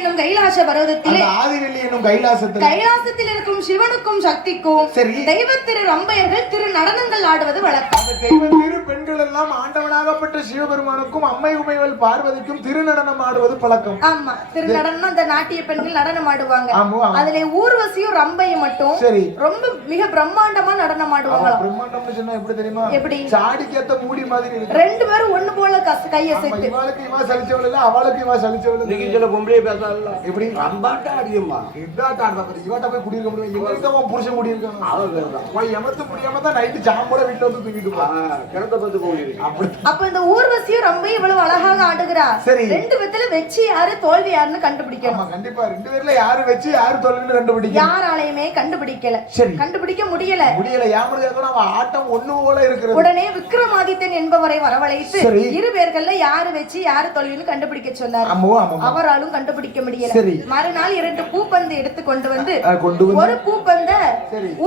என்னும் கைலாச பர்வதத்திலே ஆதிவெள்ளி என்னும் கைலாசத்தில் இருக்கும் சிவனுக்கும் சக்திக்கும் சரி தெய்வ திரு ரம்பையர்கள் திரு நடனங்கள் ஆடுவது வழக்கம். அந்த தெய்வ திரு பெண்கள் எல்லாம் ஆண்டவனாகப்பட்ட சிவபெருமானுக்கும் அம்மை உமைவல் பார்வதிக்கும் திருநடனம் ஆடுவது பழக்கம். ஆமா, திருநடனம் அந்த நாட்டிய பெண்கள் நடனம் ஆடுவாங்க. அதுல ஊர்வசியும் ரம்பையும் மட்டும் சரி ரொம்ப மிக பிரம்மாண்டமா நடனம் ஆடுவாங்க. பிரம்மாண்டம்னு சொன்னா எப்படி தெரியுமா? எப்படி? சாடிக்கேத்த மூடி மாதிரி இருக்கு. ரெண்டு பேரும் ஒண்ணு போல கைய சேர்த்து இவாளுக்கு இவா சலிச்சவள் இல்ல, அவளுக்கு இவா சலிச்சவள் இல்ல. நீங்க சொல்ல பொம்பளையே பேசல. எப்படி? ரம்பாட்ட அடியம்மா இதாட்ட ஆடுறா பாரு. இவாட்ட போய் குடியிருக்க முடியும். இவருக்கு அவன் புருஷன் குடியிருக்கான். அவ்வளவுதான். போய் எமத்து முடியாம தான் நைட்டு ஜாம்போட வீட்டுல வந்து தூக்கிட்டு போ. கிணத்த பார்த்து போகுது. அப்ப இந்த ஊர்வசியும் ரொம்ப இவ்வளவு அழகாக ஆடுகிறா. சரி, ரெண்டு பேத்துல வெற்றி யாரு தோல்வி யாருன்னு கண்டுபிடிக்கணும். கண்டிப்பா ரெண்டு பேர்ல யாரு வெச்சு யாரு தோல்வின்னு கண்டுபிடிக்கணும். யாராலையுமே கண்டுபிடிக்கல. சரி, கண்டுபிடிக்க முடியல. யாமரு கேட்கணும். அவன் ஆட்டம் ஒண்ணு போல இருக்கிறது. உடனே விக்ரமாதித்தன் என்பவரை வரவழைத்து இரு பேர்கள்ல யாரு வெச்சு யாரு தோல்வின்னு கண்டுபிடிக்க சொன்னார். அவராலும் கண்டுபிடிக்க முடியல. மறுநாள் 2 பூப்பந்து எடுத்து கொண்டு வந்து ஒரு பூப்பந்த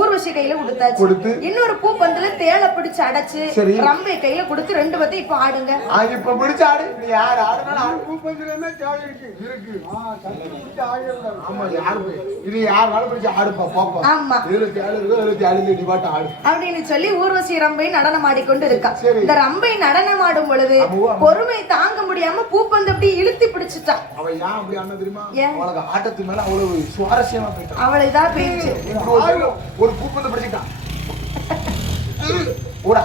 ஊர்வசி கையில கொடுத்தாச்சு. இன்னொரு பூப்பந்துல தேளை பிடிச்சு அடைச்சு ரம்பை கையில கொடுத்து 2 பத்தி இப்ப ஆடுங்க. இப்ப பிடிச்சு ஆடு. நீ யார் ஆடுனாலும் பூப்பந்துல என்ன தேவை இருக்கு? ஆமா, யாரு இது யாராலும் பிடிச்சு ஆடுப்பா பாப்பா. ஆமா, 77 நீ பாட்டு ஆடு அப்படின்னு சொல்லி ஊர்வசி ரம்பை நடனம் ஆடிக்கொண்டு இருக்கா. இந்த ரம்பை நடனம் ஆடும் பொழுது பொறுமை தாங்க முடியாம பூப்பந்து அப்படி இழுத்தி பிடிச்சிட்டா. அவ ஏன் அப்படி ஆன தெரியுமா? அவளுக்கு ஆட்டத்து மேல அவ்வளவு சுவாரஸ்யமா போயிட்டா. அவளைதான் பேச்சு. ஒரு பூப்பந்து பிடிச்சிட்டான். ஒரு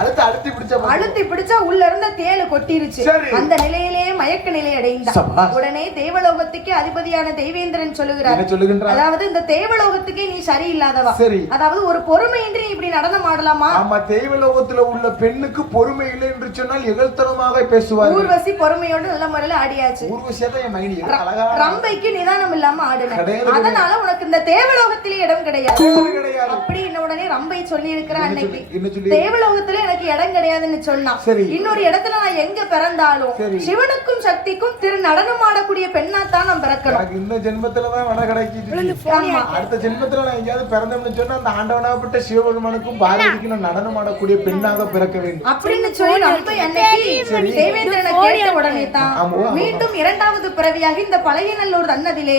அழுத்தி பிடிச்சா உள்ள இருந்த தேளு கொட்டிருச்சு. அந்த நிலையிலேயே மயக்க நிலை அடைந்தான். உடனே தேவலோகத்துக்கு அதிபதியான தெய்வேந்திரன் சொல்லுகிறார், அதாவது இந்த தேவலோகத்துக்கே நீ சரியில்லாதவா, அதாவது ஒரு பொறுமையின்றி இப்படி நடனம் ஆடலாமா? ஆமா, தேவலோகத்துல உள்ள பெண்ணுக்கு பொறுமை இல்லை என்று சொன்னால் எகழ்த்தனமாக பேசுவார். ஊர்வசி பொறுமையோடு நல்ல முறையில ஆடியாச்சு. ரம்பைக்கு நிதானம் இல்லாம ஆடுன, அதனால உனக்கு இந்த தேவலோகத்திலே இடம் கிடையாது அப்படி உடனே ரம்பை சொல்லி இருக்கிற அன்னைக்கு தேவலோகத்துல எனக்கு இடம் கிடையாதுன்னு சொன்னா. இன்னொரு இடத்துல நான் எங்க பிறந்தாலும் சிவனுக்கும் சக்திக்கும் திரு நடனம் ஆடக்கூடிய பெண்ணா தான் நான் பிறக்கணும். இந்த ஜென்மத்துலதான் வட கிடைக்குது. அடுத்த ஜென்மத்துல நான் எங்கேயாவது பிறந்தோம்னு சொன்னா அந்த ஆண்டவனாகப்பட்ட சிவபெருமானுக்கும் பார்வதிக்கும் நான் நடனம் ஆடக்கூடிய பெண்ணாக பிறக்க வேண்டும் அப்படின்னு சொல்லி ரம்பை அன்னைக்கு தேவேந்திரனை கேட்ட உடனே தான் மீண்டும் 2வது பிறவியாக இந்த பழையநல்லூர் தன்னதிலே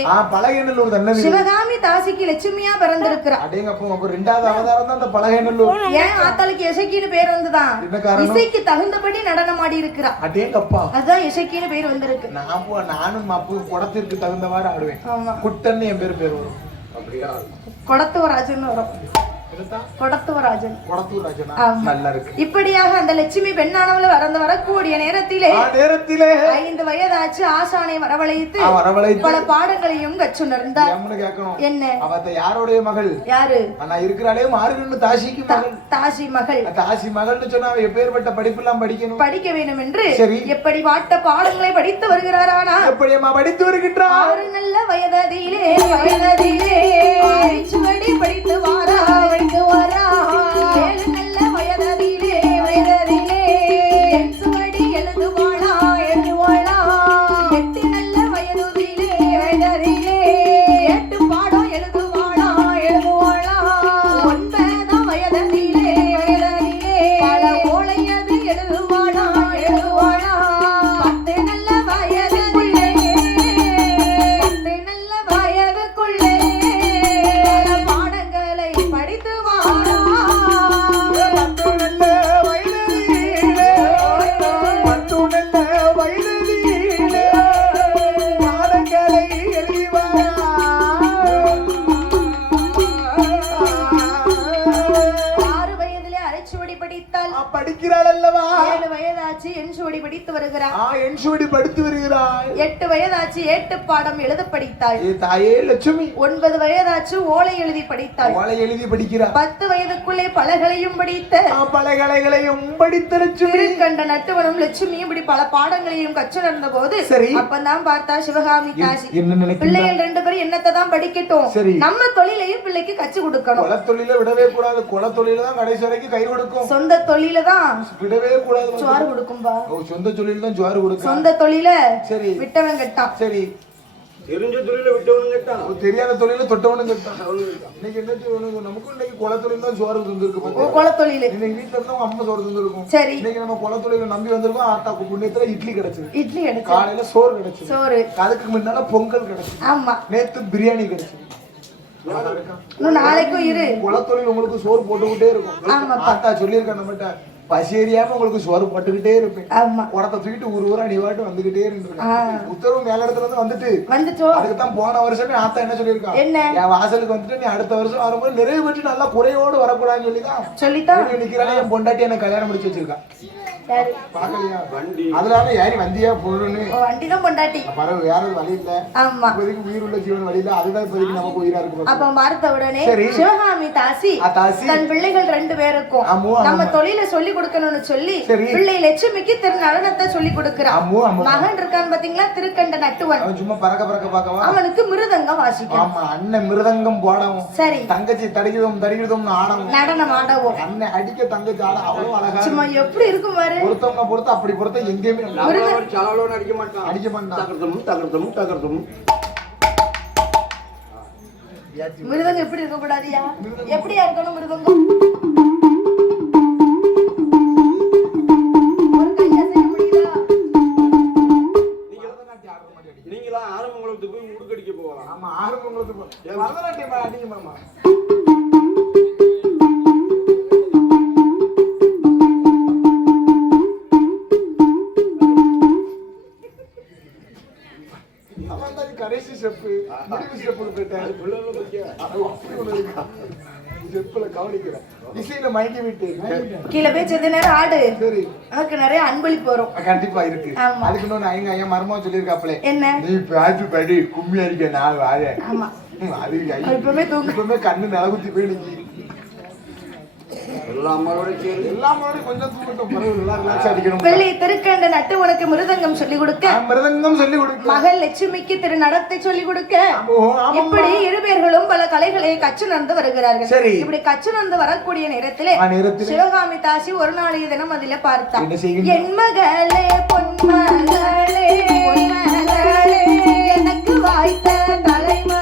சிவகாமி தாசிக்கு லட்சுமியா பிறந்திருக்கிறார். அடேங்கப்பா, அப்ப 2வது அவதாரம் தான் அந்த பழையநல்லூர். ஏன் ஆத்தாளுக்கு எசக்கின்னு பேர் வந்துதான்? இசைக்கு தகுந்தபடி நடனம் ஆடி இருக்கிறா. அடேங்கப்பா, அதான் எசக்கின்னு பேர் வந்திருக்கு. நானும் அப்பு குடத்திற்கு தகுந்தவாறு ஆடுவேன். குட்டன்னு என் பேர் வரும். அப்படியா? கொடத்துவராஜன் வரும். இப்படியாக அந்த லட்சுமி பெண்ணானவள வரக்கூடிய நேரத்திலே 5 வயதாச்சு ஆசானை வரவழைத்து பல பாடங்களையும் கற்றுணர்ந்தார். என்ன? யாருடைய மகள்? யாரு? நான் இருக்கிறாளே மாறுகண்ணு தாசிக்கு மகள். தாசி மகள். தாசி மகள்னு சொன்னா எப்பேற்பட்ட படிப்பு எல்லாம் படிக்க வேண்டும் என்று எப்படி பாட்ட பாடங்களை படித்து வருகிறார். ஆனா எப்படியம்மா படித்து வருகின்றார்? 6 நல்ல வயதிலே சுவடி படித்து வாரா. 7 நல்ல வயதிலே சுவடி எழுதுவாளா. 8 நல்ல வயதிலே 8 பாடம் எழுதுவாளா. 9 வயதிலே பல ஓலையது எழுதுவாளா. 10 நல்ல வயதிலே பாடங்களை படித்து வாழா. 10 நல்ல வயதிலே பாடங்களை எழுதி வாழா. 6 வயதிலே அரைச்சுவடி படித்தால் படிக்கிறாள் அல்லவா? 7 வயதாச்சு எண்சுவடி படித்து வருகிறார். எண்சுவடி படித்து வருகிறார். 8 வயதாச்சு ஏட்டு பாடம் எழுத படித்தாள். தாயே லட்சுமி. 9 வயதாச்சு ஓலை எழுதி படித்தாள். ஓலை எழுதி படிக்கிறார். 10 வயதுக்குள்ளே பலகளையும் படித்த லட்சுமி. கண்ட நட்டுவனும் லட்சுமியும் இப்படி பல பாடங்களையும் கற்றுணர்ந்த போது அப்பதான் பார்த்தா சிவகாமி தாசி பிள்ளைகள் 2 பேரும் என்னத்தை தான் படிக்கட்டும், நம்ம தொழிலையும் பிள்ளைக்கு கற்று கொடுக்கணும். குல தொழில விடவே கூடாது. குல தொழில தான் கடைசி வரைக்கும் கை கொடுக்கும். சொந்த தொழில தான் விடவே கூடாது. ஜுவார் கொடுக்கும்பா. சொந்த தொழில தான் ஜுவார் கொடுக்கும். சொந்த தொழில விட்டவன் கட்டான். சரி, தெரிஞ்ச தொழில விட்டவனும் கேட்டான், தெரியாத தொழில தொட்டவனும் கேட்டான். இன்னைக்கு என்ன செய்யணும்? நமக்கும் இன்னைக்கு குளத்தொழில் தான் சோறு தந்துருக்கு. குளத்தொழில் இன்னைக்கு வீட்டுல இருந்தா உங்க அம்மா சோறு தந்துருக்கும். சரி, இன்னைக்கு நம்ம குளத்தொழில நம்பி வந்திருக்கோம். ஆட்டா புண்ணியத்துல இட்லி கிடைச்சது, இட்லி கிடைச்சது, காலையில சோறு கிடைச்சது, சோறு, அதுக்கு முன்னால பொங்கல் கிடைச்சது, ஆமா, நேத்து பிரியாணி கிடைச்சது. இன்னும் நாளைக்கும் இரு. குளத்தொழில் உங்களுக்கு சோறு போட்டுக்கிட்டே இருக்கும். ஆட்டா சொல்லியிருக்கேன் நம்மகிட்ட, பசி எரியாம உங்களுக்கு சோறு போட்டுக்கிட்டே இருப்பேன். ஆமா, குடத்தை தூக்கிட்டு ஊரா நீ வாட்டு வந்துகிட்டே இருந்திருக்கேன். உத்தரவு மேல இடத்துல இருந்து வந்துட்டோம். அதுக்கு தான் போன வருஷமே ஆத்தா என்ன சொல்லியிருக்கா, என்ன, என் வாசலுக்கு வந்துட்டு நீ அடுத்த வருஷம் வரும்போது நிறைய பெற்று நல்லா குறையோடு வரக்கூடாதுன்னு சொல்லிதான் நிக்கிறானே. என் பொண்டாட்டி என்ன கல்யாணம் முடிச்சு வச்சிருக்கா. பாக்கலையா வண்டி அதனால ஏறி வந்தியா பொருள்னு வண்டிதான் பொண்டாட்டி. பரவாயில்ல, வேற வழி இல்ல. ஆமா, இப்போதைக்கு உயிர் உள்ள ஜீவன் வழி இல்ல. அதுதான் இப்போதைக்கு நமக்கு உயிரா இருக்கு. அப்ப பார்த்த உடனே சிவகாமி தாசி தன் பிள்ளைகள் 2 பேருக்கும் நம்ம தொழில சொல்லி கொடுக்கணும்னு சொல்லி பிள்ளை லட்சுமிக்கு திருநடனத்தை சொல்லி கொடுக்கிறான். மகன் இருக்கான் பாத்தீங்களா, திருக்கண்ட நட்டுவன். சும்மா பறக்க பறக்க பாக்கவா, அவனுக்கு மிருதங்கம் வாசிக்கும். ஆமா, அண்ணன் மிருதங்கம் போடவும், சரி, தங்கச்சி தடிக்கிறதும் ஆடவும், நடனம் ஆடவும், அண்ணன் அடிக்க தங்கச்சி ஆட அவ்வளவு அழகா. சும்மா எப்படி இருக்கும் பாரு. பொருத்தம்னா பொருத்தம், அப்படி பொருத்தம் எங்கேயுமே சலவலோன்னு அடிக்க மாட்டான். தகர்த்தமும் தகர்த்தமும் தகர்த்தமும். மிருதங்கம் எப்படி இருக்க கூடாதியா? எப்படியா இருக்கணும் மிருதங்கம்? நீங்களா ஆரம்பங்களுக்கு போய் உடுக்கடிக்க போகலாம். ஆமா, ஆரம்பங்களுக்கு பரதநாட்டியம் அடிங்க மாமா. கடைசி ஸ்டெப் முடிவு ஸ்டெப்புக்கு போயிட்டேன். ஸ்டெப்ல கவனிக்கிறேன், இசையில மயங்கி விட்டு கீழே போய் செத்த நேரம் ஆடு. சரி, அதுக்கு நிறைய அன்பளிப்பு வரும். கண்டிப்பா இருக்கு. அதுக்கு இன்னொன்னு எங்க ஐயா மருமக சொல்லியிருக்காப்ல, என்ன, நீ பாட்டு படி கும்மி அடிக்க நான் வாழ. ஆமா, அது இப்பவுமே கண்ணு நிலகுத்தி போய் நிக்கி. எல்லாமோட கொஞ்சம் தூக்கட்டும், ரிலாக்ஸ் அடிக்கணும். பிள்ளை திருக்கண்ட நட்டு உனக்கு மிருதங்கம் சொல்லி கொடுக்க, மிருதங்கம் சொல்லி கொடுக்க, மகள் லட்சுமிக்கு திரு நடத்தை சொல்லி கொடுக்க, இப்படி 2 பேர்களும் பல கலைகளை கற்றுணர்ந்து வருகிறார்கள். சரி, இப்படி கற்றுணர்ந்து வரக்கூடிய நேரத்திலே சிவகாமி தாசி ஒரு நாளைய தினம் அதில பார்த்தா, என் மகளே பொன்மகளே பொன்மகளே எனக்கு வாய்த்த தலைமகளே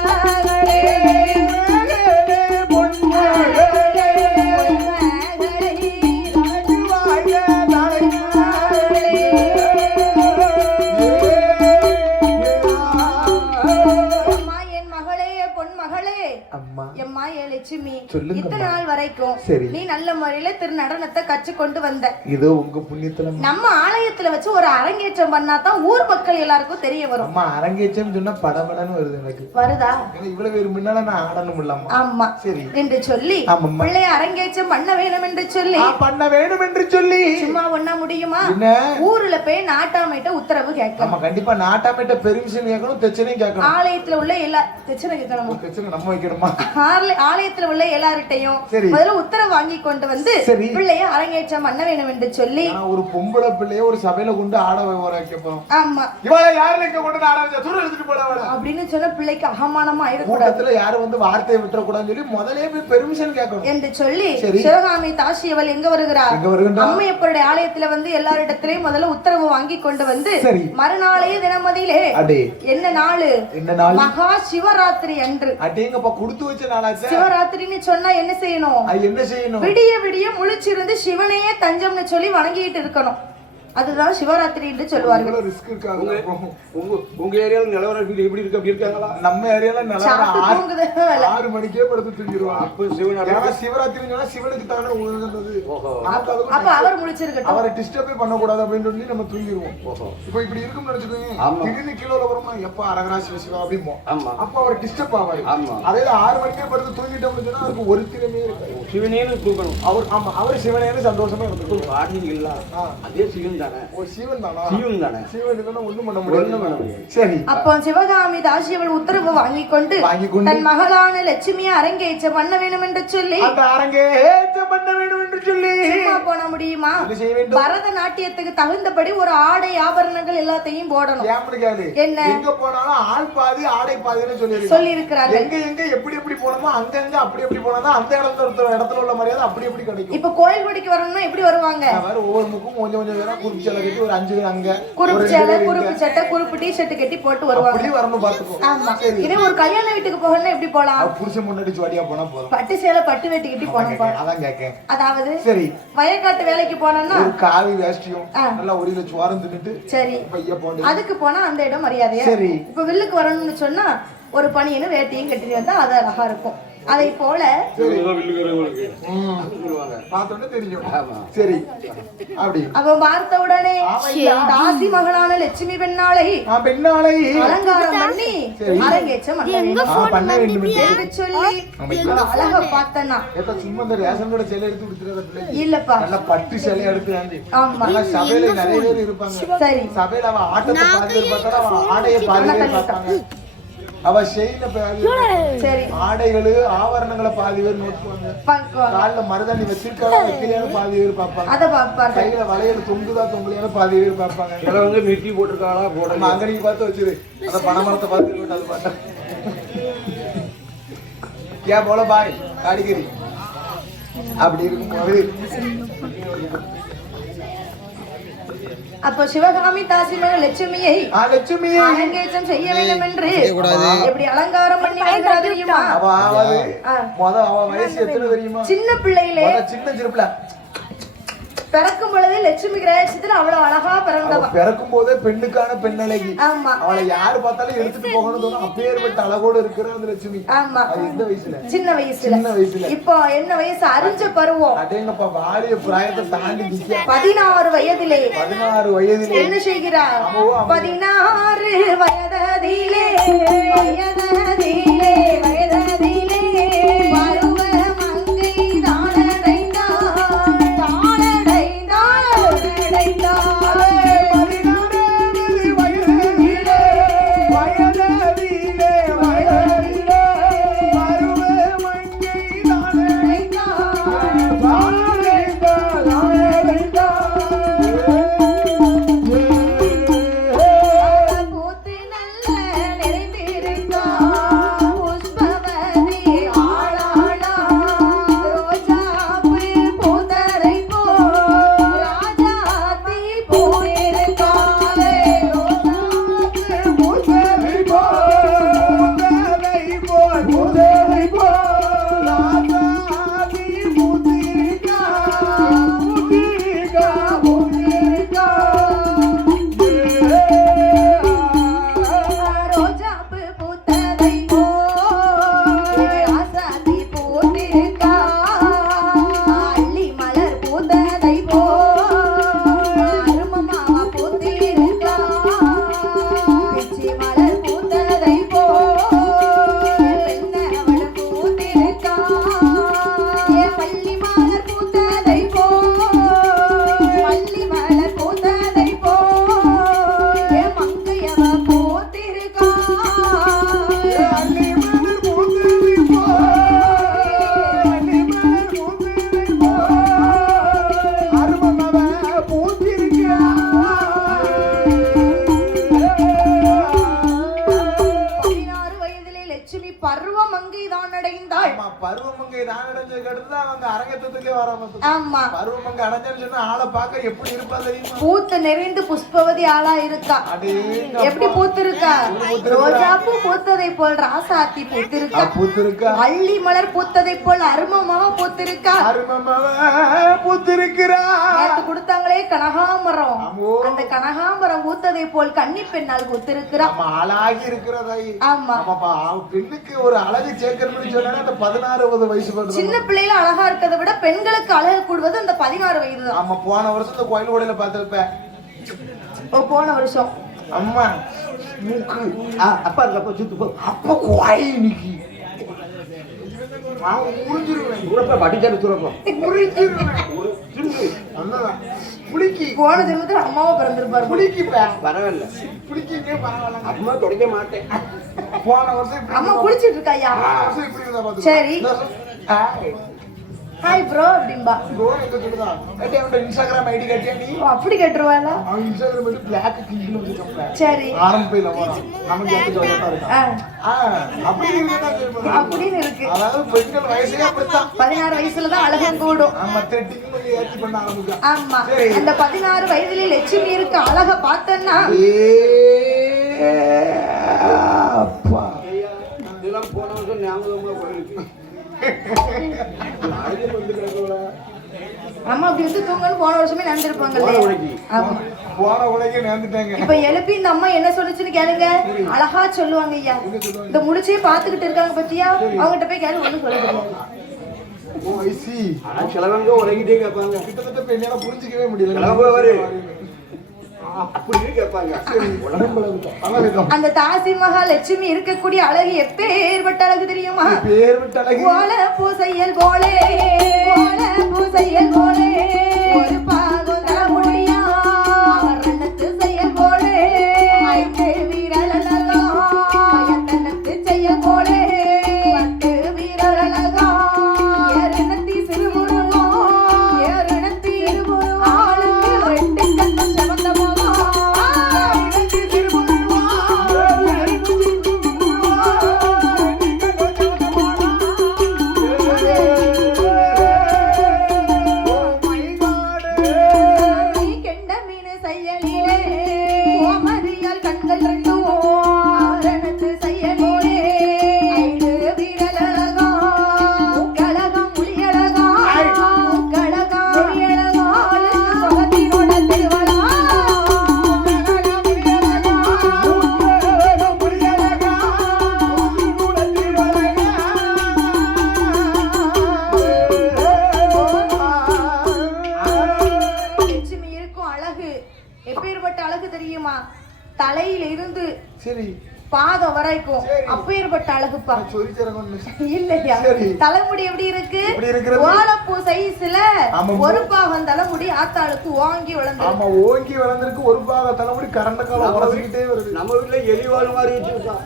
லட்சுமி, இத்தனை நாள் வரைக்கும் நீ நல்ல முறையில திரு நடனத்தை கற்று கொண்டு வந்த. இது உங்க புண்ணியத்துல நம்ம ஆலயத்துல வச்சு ஒரு அரங்கேற்றம் பண்ணாதான் ஊர் மக்கள் எல்லாருக்கும் தெரிய வரும். அம்மா, அரங்கேற்றம் சொன்னா படபடன்னு வருது எனக்கு. வருதா? இவ்வளவு பேர் முன்னால நான் ஆடணும் இல்லாம. ஆமா, சரி என்று சொல்லி பிள்ளைய அரங்கேற்றம் பண்ண வேணும் என்று சொல்லி சும்மா ஒண்ணா முடியுமா? ஊர்ல போய் நாட்டாமைட்ட உத்தரவு கேட்கணும். ஆமா, கண்டிப்பா நாட்டாமைட்ட பெர்மிஷன் கேட்கணும், தெச்சனையும் கேட்கணும். ஆலயத்துல உள்ள எல்லா தெச்சனை கேட்கணும். தெச்சனை நம்ம வைக்கணுமா? ஆலயத்துல உள்ள எல்லார்ட்டையும் முதல்ல உத்தரவு வாங்கி கொண்டு வந்து பிள்ளைய அரங்கேற்றம் பண்ண வேணும் என்று சொல்லி, ஒரு பொம்பளை பிள்ளைய ஒரு சபையில கொண்டு ஆட வைக்கப்போம். ஆமா, இவள யாருல இங்க கொண்டு ஆட வச்சா தூர எடுத்துட்டு போடவள அப்படின்னு சொன்ன பிள்ளைக்கு அவமானமா ஆயிடக்கூடாது, யாரும் வந்து வார்த்தையை விட்டுற கூடாதுன்னு சொல்லி முதலே போய் பெர்மிஷன் கேட்கணும் என்று சொல்லி சிவகாமி தாசி அவள் எங்க வருகிறார்? அம்மையப்பருடைய ஆலயத்துல வந்து எல்லாரிடத்திலையும் முதல்ல உத்தரவு வாங்கி கொண்டு வந்து மறுநாளைய தினமதியிலே என்ன நாளு? மகா சிவராத்திரி அன்று. அடேங்கப்பா, கொடுத்து வச்ச நாளாச்சு. சிவராத்திரின்னு சொன்னா என்ன செய்யணும்? விடிய விடிய முழிச்சிருந்து சிவனையே தஞ்சம்னு சொல்லி வணங்கிட்டு இருக்கணும். அதுதான் சிவராத்திரி என்று சொல்லுவார்கள். உங்க ஏரியால நிலவரம் எப்படி இருக்கு? அப்படி இருக்காங்களா? நம்ம ஏரியால நிலவரம் 6 மணிக்கே படுத்து தூங்கிடுவான். அப்ப சிவராத்திரி சிவனுக்கு தானே உணர்ந்தது. அப்ப அவர் முழிச்சிருக்கட்டும், அவரை டிஸ்டர்பே பண்ணக்கூடாது அப்படின்னு சொல்லி நம்ம தூங்கிடுவோம். இப்ப இப்படி இருக்கும்னு நினைச்சுக்கோங்க. திடீர்னு கிலோல வருமா, எப்ப அரகரா சிவசிவா அப்படிமோ, அப்ப அவர் டிஸ்டர்ப் ஆவாரு. அதே 6 மணிக்கே படுத்து தூங்கிட்டோம்னு சொன்னா அவருக்கு ஒரு திறமே இருக்காது. சிவனேன்னு தூக்கணும். அவர் சிவனேன்னு சந்தோஷமா இருந்துட்டு பாடுறீங்களா? அதே சிவன் அப்போ சிவகாமி தாசி அவள் உத்தரவு வாங்கி கொண்டு தன் மகளான லட்சுமியை அரங்கேற்றம் பண்ண வேண்டும் என்று சொல்லி என்று சொல்லி சும்மா போன முடியுமா? பரதநாட்டியத்துக்கு தகுந்தபடி ஒரு ஆடை ஆபரணங்கள் எல்லாத்தையும் போடணும். என்ன எங்க போனாலும் ஆள் பாதி ஆடை பாதின்னு சொல்லி இருக்கிறாங்க. எங்க எங்க எப்படி எப்படி போனோமோ அங்கங்க அப்படி எப்படி போனா அந்த இடத்துல உள்ள மரியாதை அப்படி எப்படி கிடைக்கும். இப்ப கோயில்படிக்கு வரணும்னா எப்படி வருவாங்க? ஒவ்வொரு முக்கும் கொஞ்சம் கொஞ்சம் பேரா குறுப்பு சேலை கட்டி ஒரு 5 பேர் அங்க குறுப்பு சேலை குறுப்பு சட்டை குறுப்பு டி-ஷர்ட் கட்டி போட்டு வருவாங்க. அப்படி வரணும் பாத்துக்கோ. ஆமா. இதே ஒரு கல்யாண வீட்டுக்கு போகணும்னா எப்படி போலாம்? புருஷன் முன்னாடி ஜோடியா போனா போதும். பட்டு சேலை பட்டு வெட்டி கட்டி போணும். அதான் கேக்கேன். அதாவது சரி வயக்காட்டு வேலைக்கு போனோம்னா ஒரு காவி வேஷ்டியும் நல்லா ஒரு கிலோ சோரம் தின்னுட்டு சரி பைய போடு. அதுக்கு போனா அந்த இடம் மரியாதையா. சரி இப்ப வில்லுக்கு வரணும்னு சொன்னா ஒரு பனியனும் வேட்டியும் கட்டிட்டு வந்தா அது அழகா இருக்கும். அதை போல சரி அப்படி அவன் பார்த்த உடனே தாசி மகளான லட்சுமி பெண்ணாளை அலங்காரம் பண்ணி அரங்கேற்றம் பண்ண வேண்டும் சொல்லி அழகா பார்த்தனா சும்மா இந்த ரேஷன் கடை சேலை எடுத்து கொடுத்துறது இல்லப்பா நல்ல பட்டு சேலை எடுத்து ஆமா சபையில நிறைய பேர் இருப்பாங்க. சரி சபையில அவன் ஆட்டத்தை பாதி பார்த்தா அவன் ஆடையை பாதி பார்ப்பாங்க. அவ செய்யல சரி ஆடைகளு ஆவரணங்களை பாதி பேர் நோக்குவாங்க. காலில் மருதாணி வச்சிருக்காங்க வைக்கலையான பாதி பேர் பார்ப்பாங்க. அத பாப்பாங்க. கையில வளையல் தொங்குதா தொங்கலையான பாதி பேர் பார்ப்பாங்க. சிலவங்க நெட்டி போட்டிருக்காங்களா போடணும் அங்கனைக்கு பார்த்து வச்சிரு. அந்த பணமரத்தை பார்த்து அது பார்த்தா ஏன் போல பாய் காடிகரி அப்படி இருக்கும்போது அப்போ சிவகாமி தாசி மகள் லட்சுமியை அரங்கேற்றம் செய்ய வேண்டும் என்று எப்படி அலங்காரம் பண்ணி வைக்கிறார் தெரியுமா? அவ வயசு எத்தனை தெரியுமா? சின்ன பிள்ளையிலே சின்ன சிறுப்பிள்ள பிறக்கும் பொழுது லட்சுமி கிரகத்துல அவ்வளவு அழகா பிறந்தவ. பிறக்கும் போதே பெண்ணுக்கான பெண் அழகி. ஆமா அவளை யாரு பார்த்தாலும் எடுத்துட்டு போகணும் தோணும். அப்பேற்பட்ட அழகோடு இருக்கிற அந்த லட்சுமி. ஆமா இந்த வயசுல சின்ன வயசுல இப்போ என்ன வயசு? அறிஞ்ச பருவம். அடேங்கப்பா வாலிய பிராயத்தை தாண்டி 16 வயதிலே என்ன செய்கிறார்? 16 வயதிலே பருவமங்கை தான் அடைஞ்சதுக்கு அடுத்து அவங்க அரங்கத்துக்கே வராம. ஆமா பருவமங்கை அடைஞ்சேன்னு சொன்னா ஆளை பார்க்க எப்படி இருப்பா தெரியுமா? பூத்து நிறைந்து புஷ்பவதி ஆளா இருக்கா. எப்படி பூத்து இருக்கா? ரோஜா பூ பூத்ததை போல் ராசாத்தி பூத்திருக்கா. அள்ளி மலர் பூத்ததை போல் அருமமாவ பூத்திருக்கா. நேற்று கொடுத்தாங்களே கனகாமரம், அந்த கனகாமரம் பூத்ததை போல் கன்னி பெண்ணால் பூத்திருக்கிறா. அழகி இருக்கிறதா? ஆமா பெண்ணுக்கு ஒரு அழகு சேர்க்கணும்னு சொன்னா அந்த 16 வயசு. சின்ன பிள்ளைல அழகா இருக்கிறத விட பெண்களுக்கு அழகு கூடுவது அந்த 16 வயது தான். ஆமா போன வருஷம் இந்த கோயில் கோடையில பார்த்திருப்பேன். போன வருஷம் அம்மா மூக்கு அப்பா இருக்கப்ப சுத்து போ அப்ப கோயில் இன்னைக்கு போன ஜென்மத்துல அம்மாவை பிறந்திருப்பாரு. பரவாயில்ல அம்மா தொடக்க மாட்டேன். போன வருஷம் அம்மா குளிச்சிட்டு இருக்காயா? சரி ஹாய் ப்ரோ அப்படிம்பா. ப்ரோ எங்க சொல்லுதா ஏட்டி அவன் இன்ஸ்டாகிராம் ஐடி கட்டியா நீ? ஓ, அப்படி கேட்டுருவாளா? அவன் இன்ஸ்டாகிராம் ஐடி பிளாக் கிங்னு வச்சிருக்கான். சரி. ஆரம்பில வர நமக்கு ஏத்த ஜோலா இருக்கு. அப்படி இருக்குதா? அப்படின்னு இருக்கு. அதாவது பெண்கள் வயசே அப்படிதான். 16 வயசுல தான் அழகம் கூடும். ஆமா த்ரெட்டிங் கொஞ்சம் ஏத்தி பண்ண ஆரம்பிச்சா. ஆமா. அந்த 16 வயதுல லட்சுமி இருக்கு அழக பார்த்தன்னா அப்பா இதெல்லாம் போன வருஷம் ஞாபகமா போயிருக்கு. அம்மா அப்படி வந்து தூங்கன்னு போன வருஷமே நடந்திருப்பாங்க. ஆமா போற உலகே நேர்ந்துட்டாங்க. இப்ப எழுப்பி இந்த அம்மா என்ன சொல்லுச்சுன்னு கேளுங்க. அழகா சொல்லுவாங்க ஐயா. இந்த முடிச்சே பாத்துக்கிட்டு இருக்காங்க பத்தியா, அவங்ககிட்ட போய் கேளு ஒண்ணு சொல்ல தெரியாது. ஓ ஐ சி. ஆனா சிலவங்க உலகிட்டே கேட்பாங்க. கிட்டத்தட்ட இப்ப என்னால புரிஞ்சிக்கவே முடியல. கிளம்புவாரு அப்படி கேட்பாங்க. அந்த தாசி மகாலட்சுமி இருக்கக்கூடிய அழகு எப்பேற்பட்ட அழகு தெரியுமா? ஓல பூசையல் போலே, ஓல பூசையல் போலே, ஒரு பாகம் தர முடியா வர்ணத்து செயல் போலே, ஐந்து வீரல் அழகா எத்தனத்து செயல் போலே, பத்து வீரல் அழகா ஏரணத்தி சிறுமுருகோ, ஏரணத்தி சிறுமுருகோ, ஆளுக்கு ரெண்டு கண்ணு செவந்தமோ. எப்பேற்பட்ட அழகு தெரியுமா? தலையில இருந்து சரி பாதம் வரைக்கும் அப்பேற்பட்ட அழகுப்பா. இல்லையா? தலைமுடி எப்படி இருக்கு? ஓலப்பூ சைஸ்ல ஒரு பாகம் தலைமுடி ஆத்தாளுக்கு ஓங்கி வளர்ந்து. ஆமா ஓங்கி வளர்ந்திருக்கு. ஒரு பாகம் தலைமுடி கரண்ட காலம் வளர்ந்துட்டே வருது. நம்ம வீட்டுல எலிவாள் மாதிரி வச்சிருக்கான்.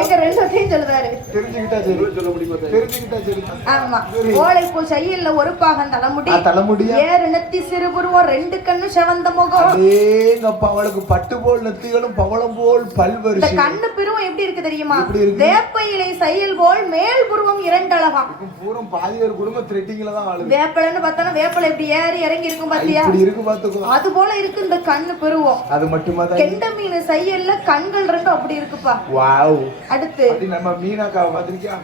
எங்க ரெண்டையும் சொல்லுதாரு. தெரிஞ்சுக்கிட்டா சரி, சொல்ல முடியுமா? தெரிஞ்சுக்கிட்டா சரி. ஆமா ஓலைப்பூ சையில்ல ஒரு பாகம் தலைமுடி, ஏறு நெத்தி சிறுபுருவம், ரெண்டு கண்ணு செவந்த முகம். ஏங்கப்பா அவளுக்கு பட்டு போல் நெத்திகளும் பவளம் போல் பல்வரிசை. கண்ணு பிருவம் எப்படி இருக்கு தெரியுமா? வேப்ப இலை சையில் போல் மேல் புருவம் இரண்டு அழகாம். பூரம் பாதி ஒரு குடும்பம் த்ரெட்டிங்ல தான் வாழுது. வேப்பலன்னு பார்த்தா வேப்பல எப்படி ஏறி இறங்கி இருக்கும் பாத்தியா? இப்படி இருக்கு பாத்துக்கோ. அது போல இருக்கு இந்த கண்ணு பிருவம். அது மட்டுமா தான் கெண்ட மீன் சையல்ல கண்கள் ரெண்டும் அப்படி இருக்குப்பா. வாவ். அடுத்து நம்ம மீனாக்காவை பாத்திருக்கியா?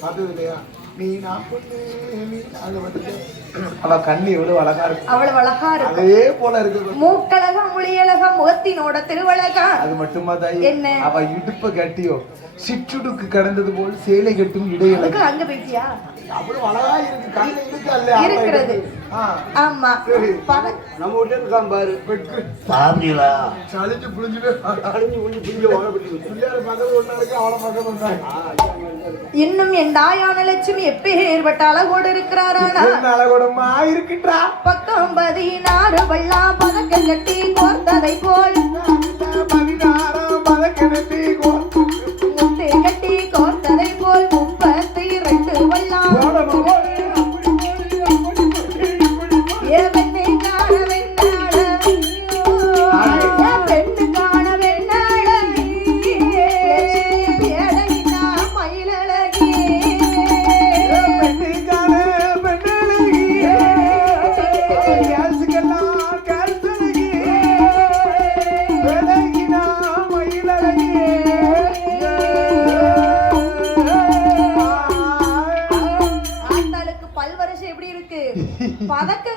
பார்த்தது இல்லையா? மீனா பொண்ணு மீனா அங்க வந்துட்டு அவ கண்ணு எவ்வளவு அழகா இருக்கு. அவ்வளவு அழகா இருக்கு. அதே போல இருக்கு. மூக்கழகம் மொழியழகம் முகத்தினோட திருவழகா. அது மட்டுமா தாய்? என்ன அவ இடுப்ப கட்டியோ சிற்றுடுக்கு கடந்தது போல் சேலை கட்டும் இடையழகு. அங்க போயிட்டியா? அவ்வளவு அழகா இருக்கு. கண்ணு இருக்கு அல்ல இருக்கிறது. ஆமா நம்ம வீட்டுல இருக்கான் பாரு. சாப்பிடலா சளிச்சு புளிஞ்சுட்டு பிள்ளையார பார்க்கறது ஒரு நாளைக்கு அவளை பார்க்க வந்தாங்க. இன்னும் என் தாயான லட்சுமி எப்பேற்பட்ட அழகோடு இருக்கிறாரானா? அழகோடமா இருக்கின்றா. பக்கம் 16 வள்ளா பதக்கம் கட்டி கோர்த்ததை போல் 16 பதக்கம் கட்டி முட்டை கட்டி கோர்த்ததை போல் 32 வள்ளா பதக்கம்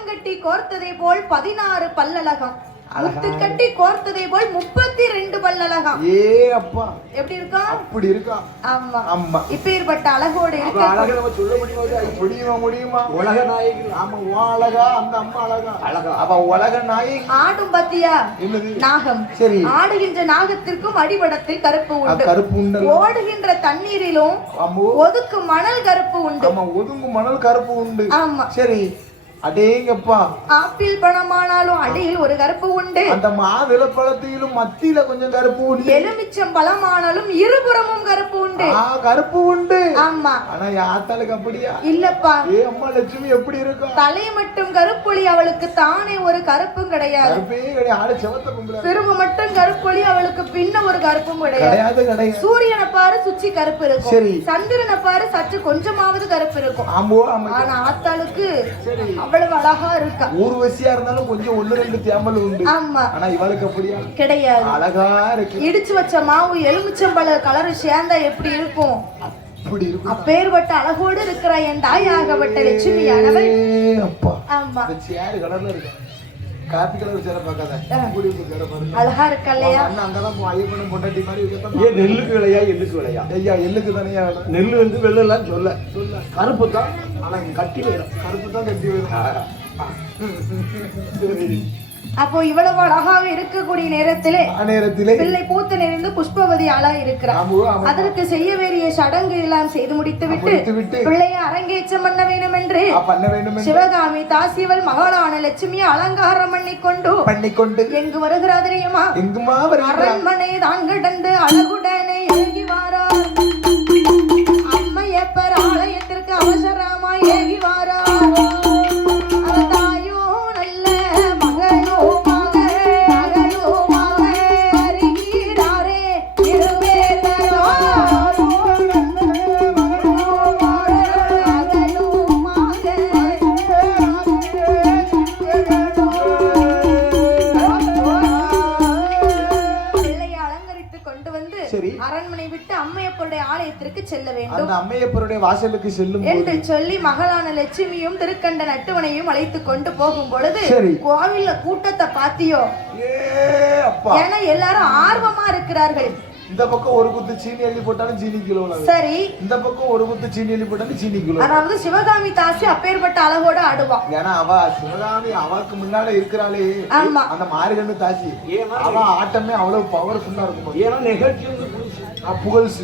கட்டி கோர்த்ததை போல் 16 பல்லழகம், முத்து கட்டி கோர்த்ததை போல் 32 பல்லழகம். ஏ அப்பா எப்படி இருக்கா? அப்படி இருக்கா. ஆமா ஆமா. இப்பேற்பட்ட அழகோடு இருக்கு. அழகை நம்ம சொல்ல முடியுமா? முடியுமா? உலக நாயகி. ஆமா ஓ அழகா, அந்த அம்மா அழகா. அழகா அவ உலக நாயகி. ஆடும் பத்தியா? நாகம். சரி. ஆடுகின்ற நாகத்திற்கும் அடிபடத்தில் கருப்பு உண்டு. கருப்பு உண்டு. ஓடுகின்ற தண்ணீரிலும் ஒதுக்கு மணல் கருப்பு உண்டு. ஆமா ஒதுங்கு மணல் கருப்பு உண்டு. ஆமா சரி. அடேங்கப்பா. ஆப்பிள் பழமானாலும் அடியில் ஒரு கருப்பு உண்டு. அந்த மாதுளை பழத்திலும் மத்தியில கொஞ்சம் கருப்பு உண்டு. எலுமிச்சம் பழமானாலும் இருபுறமும் கருப்பு உண்டு. கருப்பு உண்டு. ஆமா. ஆனா யாத்தாளுக்கு அப்படியா? இல்லப்பா. ஏ அம்மா லட்சுமி எப்படி இருக்கும்? தலை மட்டும் கருப்பொலி, அவளுக்கு தானே ஒரு கருப்பும் கிடையாது. கருப்பே கிடையாது. செவத்த கும்பல. திரும்ப மட்டும் கருப்பொலி, அவளுக்கு பின்ன ஒரு கருப்பும் கிடையாது. கிடையாது. சூரியனை பாரு சுச்சி கருப்பு இருக்கும். சரி. சந்திரனை பாரு சற்று கொஞ்சமாவது கருப்பு இருக்கும். ஆமா. ஆனா ஆத்தாளுக்கு அவ்வளவு அழகா இருக்கா. ஊர்வசியா இருந்தாலும் கொஞ்சம் 1-2 தேமல் உண்டு. ஆமா. ஆனா இவளுக்கு அப்படியா? கிடையாது. அழகா இருக்கு. இடிச்சு வச்ச மாவு எலுமிச்சம்பழ கலர் சேர்ந்தா எப்படி இருக்கும்? அப்படி இருக்கும். அப்பேர்பட்ட அழகோடு இருக்கிற என் தாயாகப்பட்ட லட்சுமியானவள். அப்பா. ஆமா. இந்த சேர் கலர்ல இருக்கு. காபி கலர் சேர பார்க்காத. கூடி சேர பாருங்க. அழகா இருக்கா இல்லையா? அண்ணா அங்கதான் ஐயப்பனும் பொண்டாட்டி மாதிரி இருக்கட்டும். ஏன் நெல்லுக்கு விலையா எள்ளுக்கு விலையா? ஐயா எள்ளுக்கு தானே. நெல்லு வந்து வெள்ளம் சொல்ல கருப்பு தான். ஆனா கட்டி வேணும். கருப்பு தான் கட்டி வேணும். அப்போ இவ்வளவு அழகாக இருக்கக்கூடிய நேரத்திலே பிள்ளை பூத்து நிறைந்து புஷ்பவதி ஆளா இருக்கிறார். அதற்கு செய்ய வேண்டிய சடங்கு எல்லாம் செய்து முடித்து விட்டு பிள்ளையை அரங்கேற்றம் பண்ண வேண்டும் என்று சிவகாமி தாசிவள் மகளான லட்சுமியை அலங்காரம் பண்ணிக்கொண்டு எங்கு வருகிறார் தெரியுமா? அரண்மனை தான் கடந்து அழகுடனே ஏகி வாரார். அம்மையப்பர் ஆலயத்திற்கு அவசரமா ஏகி வாரார். அரண்மனை விட்டு அம்மையப்பருடைய ஆலயத்திற்கு செல்ல வேண்டும். அந்த அம்மையப்பருடைய வாசலுக்கு செல்லும் என்று சொல்லி மகளான லட்சுமியும் திருக்கண்ட நட்டுவனையும் அழைத்து கொண்டு போகும் பொழுது கோவில்ல கூட்டத்தை பாத்தியோ? ஏன்னா எல்லாரும் ஆர்வமா இருக்கிறார்கள். இந்த பக்கம் ஒரு குத்து சீனி அள்ளி போட்டாலும் சீனி கிலோ. சரி. இந்த பக்கம் ஒரு குத்து சீனி அள்ளி போட்டாலும் சீனி கிலோ. அதாவது சிவகாமி தாசி அப்பேற்பட்ட அழகோட ஆடுவா. ஏன்னா அவ சிவகாமி அவளுக்கு முன்னால இருக்கிறாளே. ஆமா. அந்த மாரிகண்ணு தாசி அவ ஆட்டமே அவ்வளவு பவர்ஃபுல்லா இருக்கும். ஏன்னா நிகழ்ச்சி புகழ்ச்சி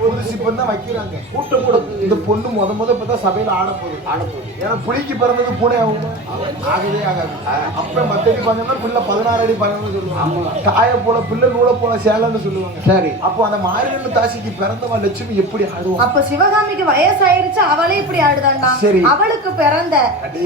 புதுசு இப்பதான் வைக்கிறாங்க. கூட்டம் கூட இந்த பொண்ணு முத இப்பதான் சபையில ஆட போகுது. ஏன்னா புளிக்கு பிறந்தது பூனை ஆகும். ஆகவே ஆகாது. அப்ப மத்தடி பாஞ்சோம்னா பிள்ளை 16 அடி பாஞ்சோம்னு சொல்லுவாங்க. தாய போல பிள்ளை நூலை போல சேலன்னு சொல்லுவாங்க. சரி. அப்போ அந்த மாரியம்மன் தாசிக்கு பிறந்தவன் லட்சுமி எப்படி ஆடுவான்? அப்ப சிவகாமிக்கு வயசாயிருச்சு, அவளே இப்படி ஆடுதாண்டா. அவளுக்கு பிறந்த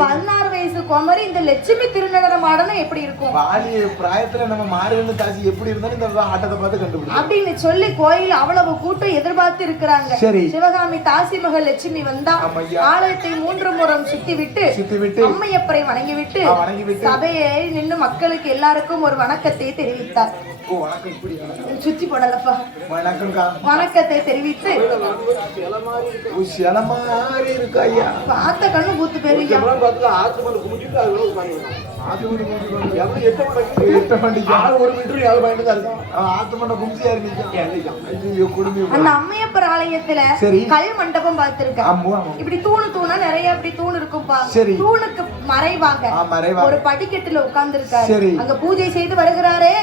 16 வயசு குமரி இந்த லட்சுமி திருநடனம் ஆடணும் எப்படி இருக்கும்? வாலி பிராயத்துல நம்ம மாரியம்மன் தாசி எப்படி இருந்தாலும் இந்த ஆட்டத்தை பார்த்து கண்டுபிடிக்கும் அப்படின்னு சொல்லி கோயில் அவ்வளவு கூட்டம் எதிர்பார்த்து இருக்கிறாங்க. சிவகாமி தாசி மகள் லட்சுமி வந்தா ஆலயத்தை 3 முறம் சுத்தி விட்டு அம்மையப்பரை வணங்கிவிட்டு சபையை நின்று மக்களுக்கு எல்லாருக்கும் ஒரு வணக்கத்தை தெரிவித்தார். சுத்தி போடலப்பா. வணக்கத்தை தெரிவித்து பார்த்த கண்ணு பூத்து போயிருங்க. அந்த அம்மையப்பர் ஆலயத்துல கல் மண்டபம் பார்த்திருக்கேன். இப்படி தூணா நிறைய இப்படி தூண் இருக்கும்பா. தூணுக்கு மறைவாக ஒரு படிக்கட்டுல உட்கார்ந்து இருக்காரு. அங்க பூஜை செய்து வருகிறாரே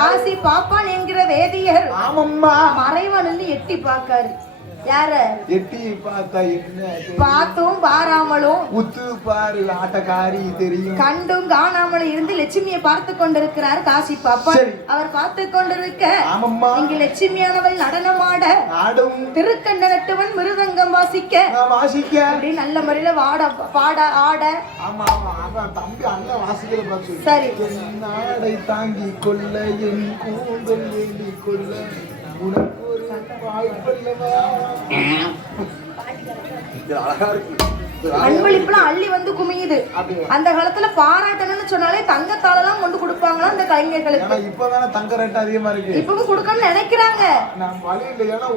காசி பாப்பான் என்கிற வேதியர். மறைவா நின்று எட்டி பாக்காரு. யார எட்டி பார்த்தா என்ன? பார்த்தும் பாராமலும் உத்து பாரு ஆட்டக்காரி தெரியும். கண்டும் காணாமலும் இருந்து லட்சுமியை பார்த்து கொண்டிருக்கிறார் காசி பாப்பா. அவர் பார்த்து கொண்டிருக்க இங்கு லட்சுமியானவள் நடனமாட திருக்கண்ட நட்டுவன் மிருதங்கம் வாசிக்க அப்படி நல்ல முறையில பாட ஆட. தம்பி அண்ணன் வாசிக்கிற பார்த்து சரி. நாடை தாங்கி கொள்ள என் கூந்தல் வேண்டி கொள்ள உனக்கு ஒரு வாய்ப்பல்லவா. அழகா இருக்கு. அன்பளிப்புலாம் அள்ளி வந்து குமியுது. அந்த காலத்துல பாராட்டணும்னு சொன்னாலே தங்கத்தாலெல்லாம் கொண்டு கொடுப்பாங்களா அந்த கலைஞர்களுக்கு. இப்பதானே தங்க ரேட் அதிகமா இருக்கு. இப்பவும் கொடுக்கணும்னு நினைக்கிறாங்க.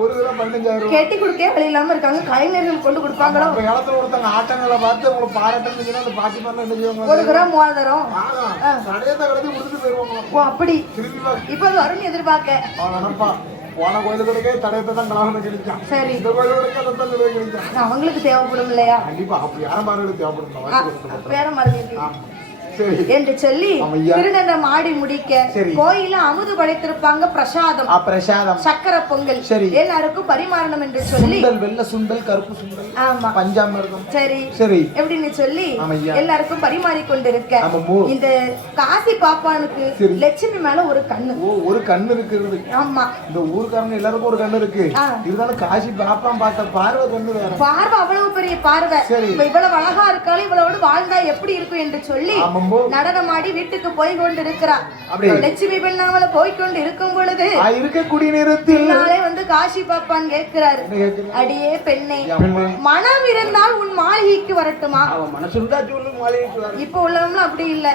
ஒரு கிலோ 15,000 கேட்டி கொடுக்க வழி இல்லாம இருக்காங்க. கலைஞர்கள் கொண்டு கொடுப்பாங்களோ? அந்த காலத்துல ஒருத்தங்க ஆட்டங்களை பார்த்து உங்களுக்கு பாராட்டணும்னு சொன்னா அந்த பாட்டி மாதிரி என்ன செய்வாங்க? 1 கிராம் 3000 கடையத்தை கடத்தி கொடுத்துட்டு போயிருவாங்க. ஓ அப்படி. இப்ப அது வரும்னு எதிர்பார்க்க போன கோயிலுக்கு தடயத்தை தான் கலாகம் கிடைச்சான். சரி. இந்த கோயிலுக்கு அவங்களுக்கு தேவைப்படும் இல்லையா? கண்டிப்பா. அப்படி யாரும் தேவைப்படும். வேற மாதிரி என்று சொல்லி ஆமையா. திருநடம் ஆடி முடிக்க சரி. கோயில அமுது படைத்திருப்பாங்க, பிரசாதம் பிரசாதம் சக்கரை பொங்கல் சரி. எல்லாருக்கும் பரிமாறணும் என்று சொல்லி சுண்டல், வெள்ளை சுண்டல், கருப்பு சுண்டல், ஆமா பஞ்சாமிர்தம் சரி சரி எப்படின்னு சொல்லி ஆமையா. எல்லாருக்கும் பரிமாறி கொண்டிருக்க ஆமாமோ. இந்த காசி பாப்பானுக்கு சரி. லட்சுமி மேல ஒரு கண்ணு. ஓ, ஒரு கண்ணு இருக்கிறது. ஆமா இந்த ஊருக்காரங்க எல்லாருக்கும் ஒரு கண்ணு இருக்கு. இருந்தாலும் காசி பாப்பான் பார்த்த பார்வை கண்ணு வேற. பார்வை அவ்வளவு பெரிய பார்வை. சரி. இப்ப இவ்வளவு அழகா இருக்காலும் இவ்வளவோடு வாழ்ந்தா எப்படி இருக்கும் என்று சொல்லி ஆமாம்போ. நடனமாடி வீட்டுக்கு போய் கொண்டு இருக்கிறார். அப்படி. லட்சுமி பெண்ணாமல போய் கொண்டு இருக்கும் பொழுது இருக்கக்கூடிய நேரத்தில் நாளே வந்து காசி பாப்பான் கேட்கிறாரு, என்ன கேட்கிறார்? அடியே பெண்ணே, பெண்ணே. மனம் இருந்தால் உன் மாளிகைக்கு வரட்டுமா? அவன் மனசுண்டா சொல்லு மாளிகைக்கு வர. இப்ப உள்ளவங்களும் அப்படி இல்ல,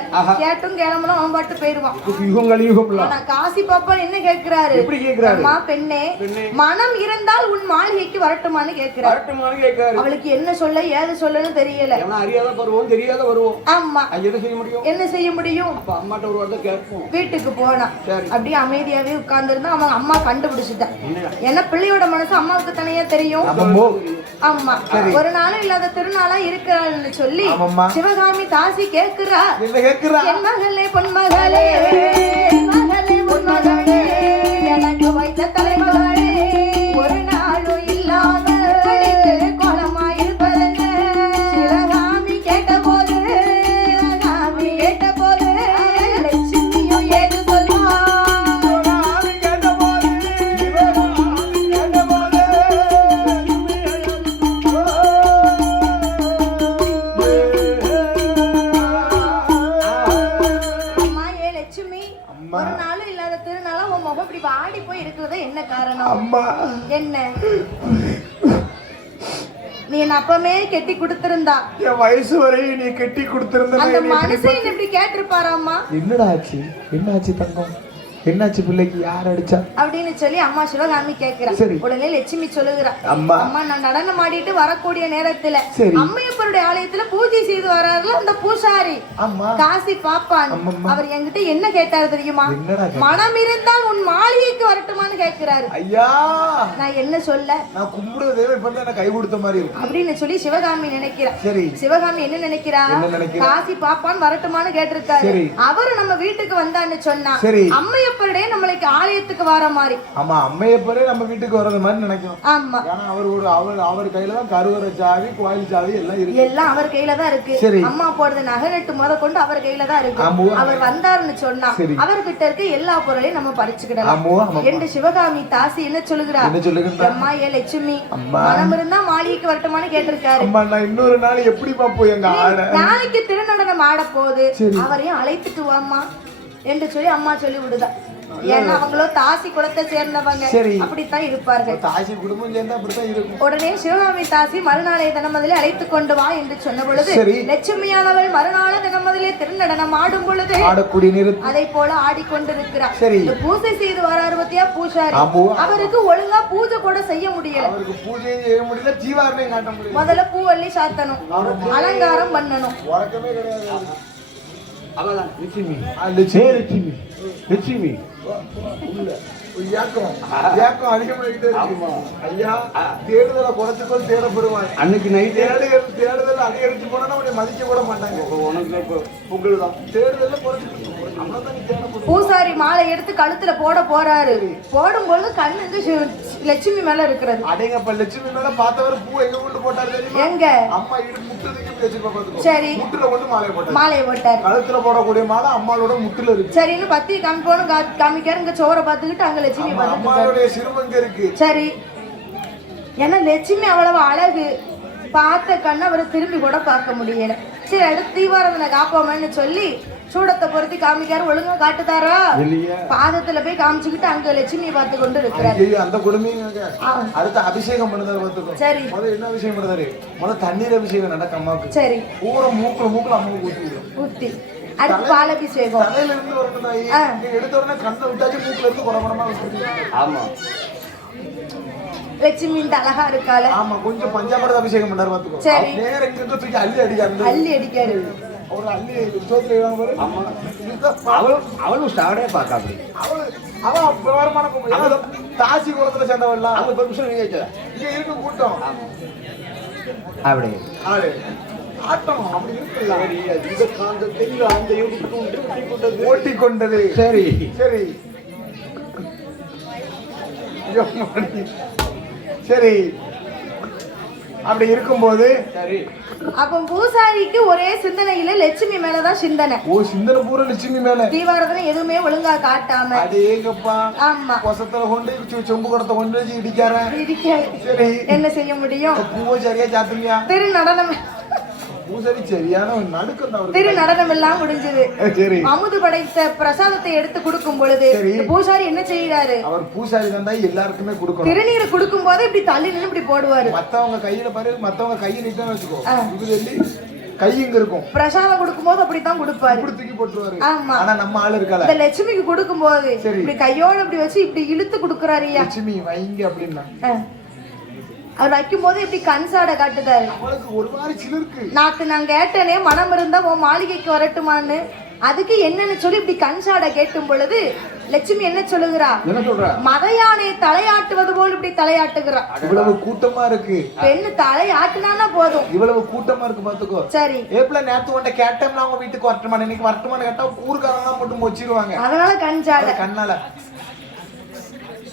கேட்டும் கேளம்பலும் அவன் பாட்டு போயிருவான். யுகங்கள் யுகம்ல ஆனா காசி பாப்பான் என்ன கேட்கிறாரு? எப்படி கேட்கிறாரு? அம்மா பெண்ணே, மனம் இருந்தால் உன் மாளிகைக்கு வரட்டுமான்னு கேட்கிறாரு. வரட்டுமான்னு கேட்கிறாரு. அவளுக்கு என்ன சொல்ல ஏது சொல்லன்னு தெரியல. ஏன்னா அறியாத வருவோம், தெரியாத வருவோம். ஆமா, என்ன செய்ய முடியும்? என்ன செய்ய முடியும்? அப்ப அம்மாட்ட ஒரு வார்த்தை கேட்போம். வீட்டுக்கு போனா சரி. அப்படியே அமைதியாவே உட்கார்ந்துருந்தா அவன் அம்மா கண்டுபிடிச்சிட்டான். ஏன்னா பிள்ளையோட மனசு அம்மாவுக்கு தனியா தெரியும். ஆமா, ஒரு நாளும் இல்லாத திருநாளா இருக்கிறாள்னு சொல்லி சிவகாமி தாசி கேக்குறா, என் மகளே பொன்மகளே, மகளே பொன்மகளே, எனக்கு வைத்த தலைமகளே, ஒரு நாளும் இல்லாத கோலமாயிருப்பதென்ன? சிவகாமி கேட்டபோது லட்சுமியும் ஏது சொல்வா? ஒரு நாளும் இல்லாத திருநாளா உன் முகம் இப்படி வாடி போய் இருக்கிறது என்ன காரணம்? அம்மா என்ன நீ என்ன அப்பமே கெட்டி கொடுத்திருந்தா என் வயசு வரையும் நீ கெட்டி கொடுத்திருந்த அந்த மனுஷன் இப்படி கேட்டிருப்பாராம்மா? என்னடா ஆச்சு? என்ன ஆச்சு தங்கம்? என்னாச்சு பிள்ளைக்கு? யார் அடிச்சா அப்படின்னு சொல்லி அம்மா சிவகாமி கேக்குறா. சரி. உடனே லட்சுமி சொல்லுகிறா, அம்மா அம்மா நான் நடனம் ஆடிட்டு வரக்கூடிய நேரத்துல சரி. அம்மையப்பருடைய ஆலயத்துல பூஜை செய்து வர்றாருல அந்த பூசாரி அம்மா காசி பாப்பான், அம்மம்மா. அவர் என்கிட்ட என்ன கேட்டாரு தெரியுமா? என்னடா கேட்டாரு? மனம் இருந்தால் உன் மாளிகைக்கு வரட்டுமான்னு கேட்கிறாரு. ஐயா, நான் என்ன சொல்ல? நான் கும்பிடுற தேவை பண்ண எனக்கு கை கொடுத்த மாதிரி இருக்கு அப்படின்னு சொல்லி சிவகாமி நினைக்கிறா. சரி. சிவகாமி என்ன நினைக்கிறா? என்ன நினைக்கிறா? காசி பாப்பான் வரட்டுமான்னு கேட்டிருக்காரு. சரி. அவரு நம்ம வீட்டுக்கு வந்தான்னு சொன்னா சரி. அம்மையப்பருடைய நம்மளுக்கு ஆலயத்துக்கு வர மாதிரி. ஆமா, அம்மையப்பரே நம்ம வீட்டுக்கு வர்றது மாதிரி நினைக்கும். ஆமா, ஏன்னா அவர் கையில தான் கருவறை சாவி, கோயில் சாவி எல்லாம் இருக்கு. எல்லாம் அவர் கையில தான் இருக்கு. சரி. அம்மா போடுறது நகரட்டு முத கொண்டு அவர் கையில தான் இருக்கு. அவர் வந்தாருன்னு சொன்னா அவர்கிட்ட இருக்க எல்லா பொருளையும் நம்ம பறிச்சுக்கிடலாம் என்று சிவகாமி தாசி என்ன சொல்லுகிறார்? அம்மா ஏ லட்சுமி, மனம் இருந்தா மாளிகைக்கு வரட்டுமான்னு கேட்டிருக்காரு. அம்மா நான் இன்னொரு நாள் எப்படி பாப்போம் எங்க ஆட? நாளைக்கு திருநடனம் ஆட போகுது, அவரையும் அழைத்துட்டு வாம்மா என்று சொல்லி அம்மா சொல்லி விடுதா. ஏன்னா அவங்களோ தாசி குலத்தை சேர்ந்தவங்க, அப்படித்தான் இருப்பார்கள். தாசி குடும்பம் சேர்ந்தா அப்படித்தான் இருக்கும். உடனே சிவகாமி தாசி மறுநாளை தினமதிலே அழைத்து கொண்டு வா என்று சொன்ன பொழுது லட்சுமியானவள் மறுநாள தினமதிலே திருநடனம் ஆடும் பொழுது அதை போல ஆடிக்கொண்டிருக்கிறார். பூஜை செய்து வராரு பத்தியா பூசாரி, அவருக்கு ஒழுங்கா பூஜை கூட செய்ய முடியல. முதல்ல பூவள்ளி சாத்தணும், அலங்காரம் பண்ணணும். லட்சுமி அன்னைக்கு நைட் தேடுதல் அதிகரிச்சு போனா மதிக்க கூட மாட்டாங்க. பொங்கல் தான் தேடுதல் பூசாரி மாலை எடுத்து கழுத்துல போட போறாரு. போடும்போது கண்ணுக்கு லட்சுமி மேல இருக்கிறது. அடேங்கப்பா, லட்சுமி மேல பார்த்தவர் பூ எங்க கொண்டு போட்டாரு தெரியுமா? எங்க? அம்மா முட்டுதுக்கு வச்சுப்பா பாத்துக்கோ. சரி, முட்டுல கொண்டு மாலை போட்டாரு. கழுத்துல போடக்கூடிய மாலை அம்மாளோட முட்டுல இருக்கு. சரின்னு பத்தி காமிப்போன்னு காமிக்காரு. இங்க சோற பாத்துக்கிட்டு அங்க லட்சுமி அம்மாவுடைய சிறுமங்க இருக்கு. சரி, ஏன்னா லட்சுமி அவ்வளவு அழகு, பார்த்த கண்ணு அவரை திரும்பி கூட பார்க்க முடியல. சரி, அடுத்து தீபாரதனை காப்போமேன்னு சொல்லி சூடத்தை பொருத்தி காமிக்காரு. ஒழுங்கா காட்டுதாரா? பாதத்துல போய் காமிச்சுக்கிட்டு அங்க லட்சுமியை பார்த்து கொண்டு இருக்கிறாரு. அந்த குடும்பம் அடுத்த அபிஷேகம் பண்ணுதாரு பாத்துக்கோ. சரி, முதல்ல என்ன அபிஷேகம் பண்ணுதாரு? முதல்ல தண்ணீர் அபிஷேகம் நடக்க அம்மாவுக்கு. சரி, பூரா மூக்குல அம்மாவுக்கு ஊத்தி அடுத்து பாலபிஷேகம். தலையில இருந்து வரணும். எடுத்த உடனே கண்ணை விட்டாச்சு மூக்குல இருந்து குடகுடமா விட்டு. ஆமா, லட்சுமி இந்த அழகா இருக்காள. ஆமா, கொஞ்சம் பஞ்சாமிர்த அபிஷேகம் பண்ணாரு பாத்துக்கோ. சரி, நேர இங்க தூக்கி அள்ளி அடிக்காரு. ஒரு அள்ளி சோத்துல ஏறாம பாரு. ஆமா, அவளும் ஸ்டார்டே பார்க்காது. அவ பிரவாரமான பொண்ணு, தாசி குலத்துல சேர்ந்தவள்ல. அவங்க பெர்மிஷன் நீங்க இங்க இருக்கு கூட்டம். அப்படி ஆட்டம் அப்படி இருக்குல்ல. சரி, இந்த காந்தத்தை அந்த எடுத்து ஓட்டிக்கொண்டது. சரி சரி சரி அப்படி இருக்கும்போது சரி. அப்ப பூசாரிக்கு ஒரே சிந்தனையில லட்சுமி மேலதான் சிந்தனை. ஓ, சிந்தனை பூரா லட்சுமி மேல. தீபாரதனை எதுவுமே ஒழுங்கா காட்டாம. அடேங்கப்பா. ஆமா. கொசத்துல கொண்டு சொம்பு குடத்தை கொண்டு வச்சு இடிக்காரு. சரி, என்ன செய்ய முடியும்? பூவை சரியா சாத்துமியா? திரு நடனம். பூசாரி சரியான நடுக்கம். திரு நடனம் எல்லாம் முடிஞ்சது. சரி, அமுது படைத்த பிரசாதத்தை எடுத்து கொடுக்கும் பொழுது பூசாரி என்ன செய்யறாரு? அவர் பூசாரி தான் எல்லாருக்குமே கொடுக்கணும். திருநீரை கொடுக்கும் போது இப்படி தள்ளி நின்று இப்படி போடுவாரு. மத்தவங்க கையில பாரு, மத்தவங்க கையை நீட்டான்னு வச்சுக்கோ, இது கை இங்க இருக்கும். பிரசாதம் கொடுக்கும் போது அப்படித்தான் கொடுப்பாரு, இப்படி தூக்கி போட்டுருவாரு. ஆமா. ஆனா நம்ம ஆளு இருக்கால, இந்த லட்சுமிக்கு கொடுக்கும் போது இப்படி கையோட இப்படி வச்சு இப்படி இழுத்து கொடுக்கறாரு. லட்சுமி வைங்க அப்படின்னா அவர் வைக்கும் போது இப்படி கண் சாட காட்டுதாரு. அவளுக்கு ஒரு மாதிரி சிலிருக்கு. நான் கேட்டேனே மனம் இருந்தா உன் மாளிகைக்கு வரட்டுமான்னு. அதுக்கு என்னன்னு சொல்லி இப்படி கண் சாட கேட்டும் பொழுது லட்சுமி என்ன சொல்லுகிறா? என்ன சொல்ற? மத யானை தலையாட்டுவது போல் இப்படி தலையாட்டுகிறா. இவ்வளவு கூட்டமா இருக்கு. பெண்ணு தலையாட்டுனா போதும். இவ்வளவு கூட்டமா இருக்கு பாத்துக்கோ. சரி, ஏப்ல நேத்து உன்ட்ட கேட்டோம்னா அவங்க வீட்டுக்கு வரட்டுமா, இன்னைக்கு வரட்டுமான்னு கேட்டா ஊருக்காரங்க மட்டும் வச்சிருவாங்க. அதனால கண் சாட. கண்ணால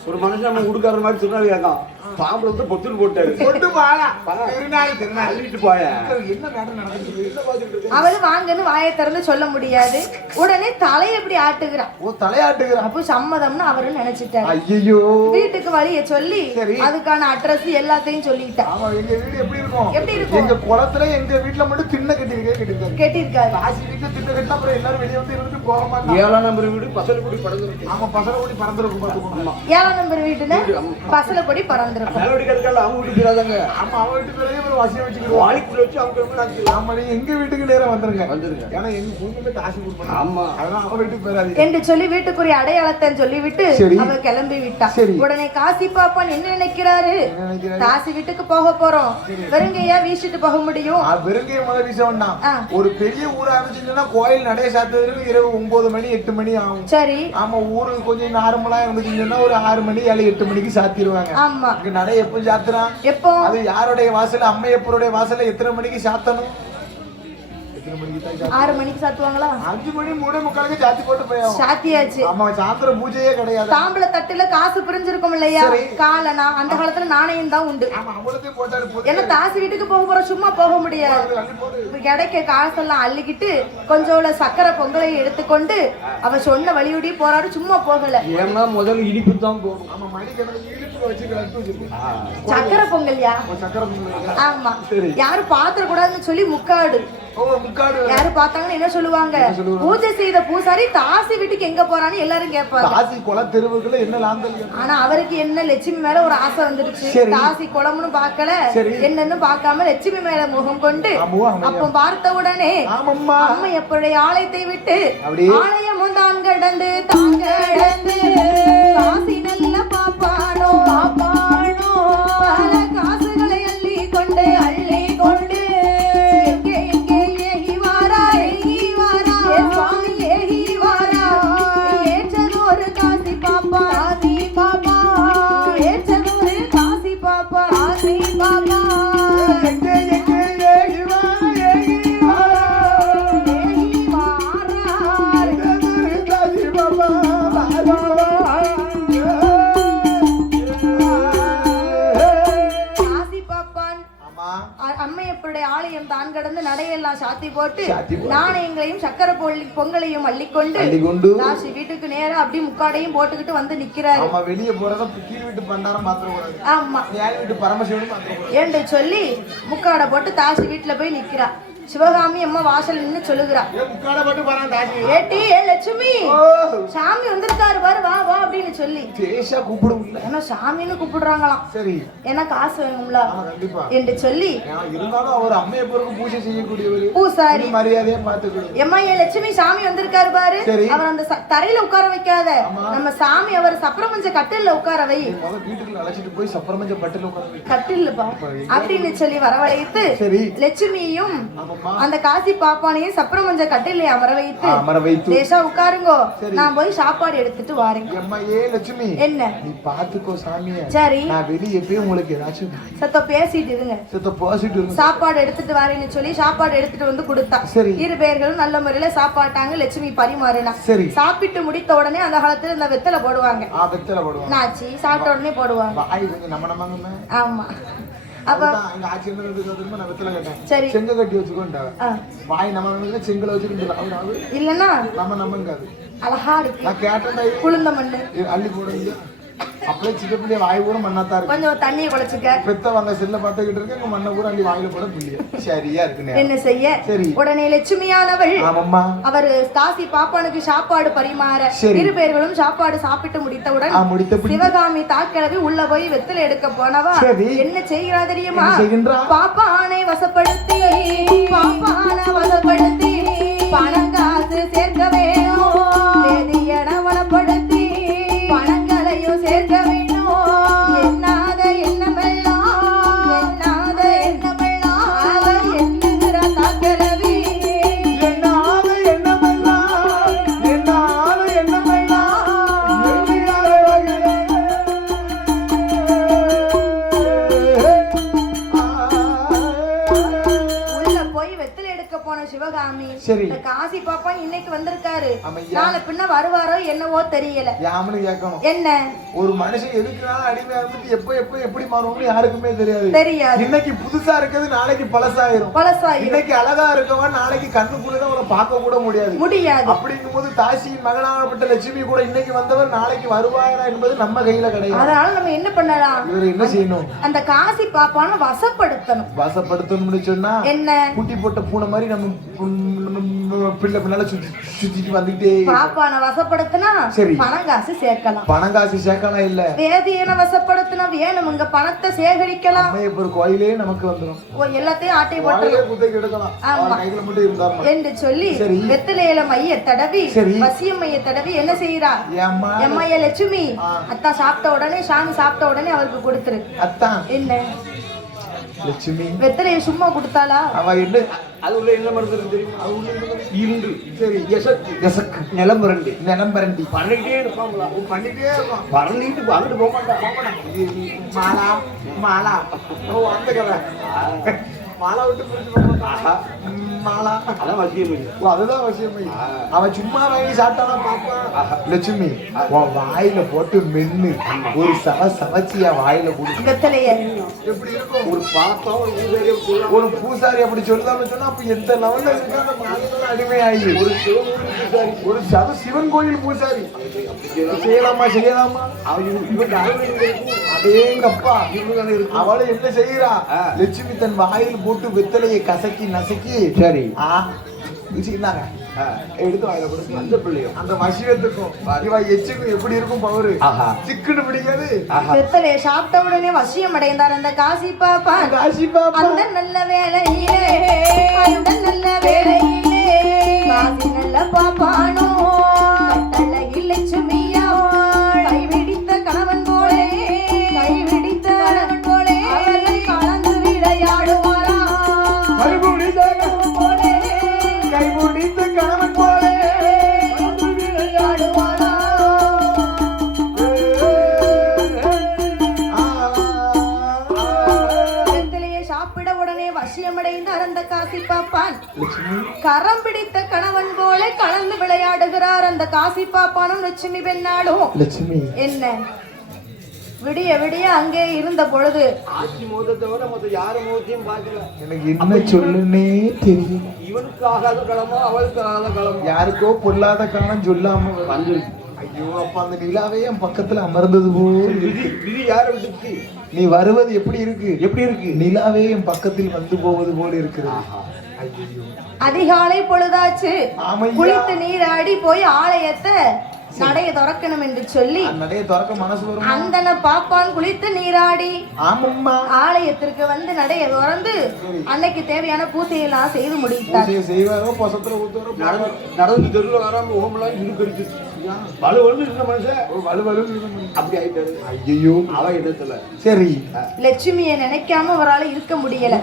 ஒரு மனுஷன் நம்ம ஊருக்கார மாதிரி சொன்னாலும் கேட்கான். பாம்புல வந்து பொத்துன்னு போட்டாரு. கொண்டு போடா. திருநாள் அள்ளிட்டு போய. என்ன மேடம் நடக்குது? என்ன பாத்துட்டு இருக்கு? அவளு வாங்கன்னு வாயை திறந்து சொல்ல முடியாது. உடனே தலையை எப்படி ஆட்டுகிறான். ஓ, தலையாட்டுகிறான். அப்போ சம்மதம்னு அவரு நினைச்சிட்டாரு. ஐயோ, வீட்டுக்கு வழிய சொல்லி அதுக்கான அட்ரஸ் எல்லாத்தையும் சொல்லிட்டா. ஆமா, எங்க வீடு எப்படி இருக்கும்? எப்படி இருக்கும்? எங்க குளத்துல எங்க வீட்டுல மட்டும் திண்ணை கட்டிருக்காரு. கேட்டிருக்காரு. காசி வீட்டுல திண்ணை கட்டினா அப்புறம் எல்லாரும் வெளியே வந்து இருந்துட்டு போக மாட்டாங்க. 7ஆம் நம்பர் வீடு பசலக்குடி பறந்துருக்கு. ஆமா, பசலக்குடி பறந்துருக்கும் பாத்துக்கோங்க. 7ஆம் நம்பர் வீட்டுல பசலக்குடி பறந்துருக்கும். மேலோடி கற்கால அவங்க வீட்டுக்கு வராதாங்க. ஆமா, அவ வீட்டுக்கு வெளியே ஒரு வசியம் வச்சுக்கிடுவோம். வாலிக்குள்ள வச்சு அவங்க ரொம்ப நாக்கு. ஆமா, நீங்க எங்க வீட்டுக்கு நேரம் வந்துருங்க. ஏன்னா எங்க பொண்ணுமே காசு கொடுப்பாங்க. ஆமா, அதனால அவ வீட்டுக்கு போறாது என்று சொல்லி வீட்டுக்குரிய அடையாளத்தை சொல்லிவிட்டு அவ கிளம்பி விட்டா. உடனே காசி பாப்பான் என்ன நினைக்கிறாரு? காசி வீட்டுக்கு போக போறோம், வெறுங்கையா வீசிட்டு போக முடியும்? வெறுங்கைய முதல் வீச வேண்டாம். ஒரு பெரிய ஊரா இருந்துச்சுன்னா கோயில் நடைய சாத்துறதுக்கு இரவு 9 மணி 8 மணி ஆகும். சரி. ஆமா, ஊரு கொஞ்சம் நார்மலா இருந்துச்சுன்னா ஒரு 6 மணி 7 8 மணிக்கு சாத்திடுவாங்க. ஆமா, நடை எப்ப சாத்துறான்? எப்போ? அது யாருடைய வாசல்? அம்மையப்பருடைய வாசல்ல எத்தனை மணிக்கு சாத்தணும்? 6 மணிக்கு சாத்துவாங்களா? 5 மணி 3:45 சாத்தி போட்டு போயாகும். சாத்தியாச்சு. ஆமா, சாத்திர பூஜையே கிடையாது. தாம்பள தட்டுல காசு பிரிஞ்சிருக்கும் இல்லையா? காலனா அந்த காலத்துல நாணயம் தான் உண்டு. ஆமா, அவ்வளவுதான் போட்டாரு. ஏன்னா தாசி வீட்டுக்கு போக போற, சும்மா போக முடியாது. கிடைக்க காசெல்லாம் அள்ளிக்கிட்டு கொஞ்சோல சக்கரை பொங்கலை எடுத்துக்கொண்டு அவ சொன்ன வழியோடி போறாரு, சும்மா போகல. ஏன்னா முதல்ல இனிப்பு தான் போகும். ஆமா, மணிக்கணக்கு இனிப்பு வச்சு கட்டு வச்சிருக்கு. சக்கரை பொங்கல்யா? சக்கரை பொங்கல். ஆமா, யாரும் பாத்திர கூடாதுன்னு சொல்லி முக்காடு. யாரு பார்த்தாங்கன்னு என்ன சொல்லுவாங்க? பூஜை செய்த பூசாரி தாசி வீட்டுக்கு எங்க போறான்னு எல்லாரும் கேட்பாங்க. தாசி குள தெருவுக்குள்ள என்ன லாந்தல். ஆனா அவருக்கு என்ன லட்சுமி மேல ஒரு ஆசை வந்துருச்சு. தாசி குளம்னு பார்க்கல, என்னன்னு பார்க்காம லட்சுமி மேல முகம் கொண்டு அப்ப பார்த்த உடனே அம்மா எப்படைய ஆலயத்தை விட்டு ஆலயமும் தான் கடந்து காசி நல்ல பாப்பானோ பல காசுகளை அள்ளி கொண்டு அம்மையப்பருடைய ஆலயம் தான் கடந்து நடையெல்லாம் சாத்தி போட்டு நாணயங்களையும் சக்கரை பொங்கலையும் அள்ளிக்கொண்டு தாசி வீட்டுக்கு நேரா அப்படி முக்காடையும் போட்டுக்கிட்டு வந்து நிக்கிறாரு. வெளியே போறத கீழ் வீட்டு பண்டாரம் மாத்திரம். ஆமா, வீட்டு பரமசிவன் என்று சொல்லி முக்காடை போட்டு தாசி வீட்டுல போய் நிக்கிறா. சிவகாமி அம்மா வாசல் நின்னு சொல்லுகிறா, ஏட்டி லட்சுமி, சாமி வந்திருக்காரு பாரு, வா வா அப்படின்னு சொல்லி கூப்பிடுவோம். ஏன்னா சாமின்னு கூப்பிடுறாங்களாம். சரி, ஏன்னா காசு வேணும்ல என்று சொல்லி இருந்தாலும் அவர் அம்மையப்பருக்கு பூஜை செய்யக்கூடியவர் பூசாரி மரியாதையா பாத்துக்கணும். எம்மா லட்சுமி சாமி வந்திருக்காரு பாரு, அவர் அந்த தரையில உட்கார வைக்காத, நம்ம சாமி அவர் சப்பரமஞ்ச கட்டில்ல உட்கார வை. வீட்டுக்குள்ள அழைச்சிட்டு போய் சப்பரமஞ்ச பட்டில உட்கார கட்டில்ல பா அப்படின்னு சொல்லி வரவழைத்து லட்சுமியும் அந்த காசி பாப்பானையும் சப்பரமஞ்ச கட்டில அமர வைத்து தேசா உட்காருங்கோ, நான் போய் சாப்பாடு எடுத்துட்டு வாரேன். லட்சுமி என்ன நீ பாத்துக்கோ சாமிய. சரி நான் வெளியே போய் உங்களுக்கு ஏதாச்சும் சத்த பேசிட்டு இருங்க. சாப்பாடு எடுத்துட்டு வரேன்னு சொல்லி சாப்பாடு எடுத்துட்டு வந்து கொடுத்தா. இரு பேர்களும் நல்ல முறையில சாப்பாட்டாங்க. லட்சுமி பரிமாறினா. சாப்பிட்டு முடித்த உடனே அந்த காலத்துல இந்த வெத்தலை போடுவாங்க. நாச்சி சாப்பிட்ட உடனே போடுவாங்க. ஆமா. அப்ப சரி செங்க கட்டி வச்சுக்கோண்டா வாய் நம்ம செங்கல வச்சுக்கிட்டு இல்லன்னா நம்ம அழகா இருக்கு. நான் கேட்டேன் குளுந்த மண்ணு அள்ளி போடுங்க. அப்படியே சின்ன பிள்ளைய வாய் பூரா மண்ணாத்தா இருக்கு. கொஞ்சம் தண்ணியை குழைச்சுக்க. பெத்த வாங்க செல்ல பார்த்துக்கிட்டு இருக்கு. மண்ணை பூரா அள்ளி வாயில போட பிள்ளைய சரியா இருக்கு. என்ன செய்ய? சரி உடனே லட்சுமியானவள் அவர் காசி பாப்பானுக்கு சாப்பாடு பரிமாற இரு பேர்களும் சாப்பாடு சாப்பிட்டு முடித்தவுடன் சிவகாமி தாக்கிழவி உள்ள போய் வெத்தலை எடுக்க போனவா என்ன செய்கிறா தெரியுமா? பாப்பானை வசப்படுத்தி பணம் காசு சேர்க்க வேணும், வளப்படுத்தி பணங்களையும் சேர்க்க வேணும். எண்ணாத எண்ணமெல்லாம் எண்ணுகிற தாக்கிழவி சிவகாமி காசி பாப்பா இன்னைக்கு வந்திருக்காரு. நாளை பின்ன வருவாரோ என்னவோ தெரியல. என்ன ஒரு மனுஷன் எதுக்குனாலும் அடிமையா இருந்துட்டு எப்ப எப்படி மாறுவோம்னு யாருக்குமே தெரியாது. இன்னைக்கு புதுசா இருக்கிறது நாளைக்கு பழசாயிரும். இன்னைக்கு அழகா இருக்கவன் நாளைக்கு கண்ணுக்குள்ளதான் அவளை பார்க்க கூட முடியாது. அப்படிங்கும் போது தாசியின் மகனாகப்பட்ட லட்சுமி கூட இன்னைக்கு வந்தவர் நாளைக்கு வருவாரா என்பது நம்ம கையில கிடையாது. அதனால நம்ம என்ன பண்ணலாம்? இவர் என்ன செய்யணும்? அந்த காசி பாப்பான வசப்படுத்தணும்னு சொன்னா என்ன? குட்டி போட்ட பூனை மாதிரி நம்ம பிள்ளை பின்னால சுத்திட்டு வந்துட்டே பாப்பான வசப்படுத்தினா பணம் காசு சேர்க்கலாம். இல்ல வேதியன வசப்படுத்தினா வேணுமுங்க பணத்தை சேகரிக்கலாம். ஒரு கோயிலே நமக்கு வந்துடும். எல்லாத்தையும் ஆட்டை போட்டு எடுக்கலாம் என்று சொல்லி வெத்தலையில மைய தடவி வசியம் மைய தடவி என்ன செய்யறா? எம்மைய லட்சுமி அத்தா சாப்பிட்ட உடனே சாமி சாப்பிட்ட உடனே அவருக்கு கொடுத்துரு. அத்தா என்ன லட்சுமி வெத்தலையை சும்மா கொடுத்தாளா? அவ என்ன அது உள்ள என்ன மருந்து தெரியுமா? அது உள்ள இன்று சரி எசக்கு நிலம் பரண்டி பண்ணிட்டே இருப்பாங்களா? பண்ணிட்டே இருப்பான். பரண்டிட்டு அங்கிட்டு போக மாட்டான். மாலா அந்த கதை மாலா விட்டு மாலா அதான் வசியம். அதுதான் வசியம். அவன் சும்மா வாங்கி சாப்பிட்டானா பாப்பா. லட்சுமி வாயில போட்டு மென்னு ஒரு சவச்சியா வாயில போட்டு எப்படி இருக்கும்? ஒரு பாப்பா ஒரு பூசாரி அப்படி சொல்லுதான்னு சொன்னா அப்ப எந்த லெவல்ல இருக்கு அந்த மாலைகள் அடிமையாகி ஒரு சிவன் கோயில் பூசாரி செய்யலாமா அதேங்கப்பா அவளை என்ன செய்யறா? லட்சுமி தன் வாயில் போட்டு வெத்தலையை கசக்கி நசக்கி எடுத்து வாயில கொடுத்து அந்த பிள்ளையும் அந்த வசியத்துக்கும் எச்சுக்கும் எப்படி இருக்கும் பவரு சிக்குன்னு பிடிக்காது. வெத்தலையை சாப்பிட்ட உடனே வசியம் அடைந்தார் அந்த காசி பாப்பா. அந்த நல்ல வேலையிலே காசி நல்ல பாப்பானோ கட்டழகில் லட்சுமியா கைவிடித்த கணவன் போலே கலந்து விளையாடுவாரா? கைமுடித்த கணவன் போலே விளையாடுவாரா? வெத்தலையை சாப்பிட உடனே வசியமடைந்தார் அந்த காசி பாப்பான். கரம் பிடித்த கணவன் போல கலந்து விளையாடுகிறார் அந்த காசி பாப்பானும் லட்சுமி பெண்ணாலும். லட்சுமி என்ன விடிய விடிய அங்கே இருந்த பொழுது ஆட்சி மோதத்தை விட மொத்த யாரு மோதியும் பாக்கல. எனக்கு என்ன சொல்லுன்னே தெரியும். இவனுக்கு ஆகாத களமோ அவளுக்கு ஆகாத களமோ யாருக்கோ பொல்லாத காலம் சொல்லாம வந்து ஐயோ அப்ப அந்த நிலாவே என் பக்கத்துல அமர்ந்தது போல் விதி யார விட்டுச்சு? நீ வருவது எப்படி இருக்கு? நிலாவே என் பக்கத்தில் வந்து போவது போல் இருக்கிறது. அதிகாலை பொழுதாச்சு. குளித்து நீராடி போய் ஆலயத்தை நடைய திறக்கணும் என்று சொல்லி நடைய திறக்க மனசு வரும். அந்தன பாப்பான் குளித்து நீராடி ஆலயத்திற்கு வந்து நடைய திறந்து அன்னைக்கு தேவையான பூசையெல்லாம் செய்து முடித்தார். நடந்து தெருவில் வராம ஓமெல்லாம் இருக்கு. வலுவலு இருந்த மனுஷன் வலுவலு அப்படி ஆயிட்டாரு. ஐயோ அவ இடத்துல சரி லட்சுமியை நினைக்காம அவரால் இருக்க முடியல.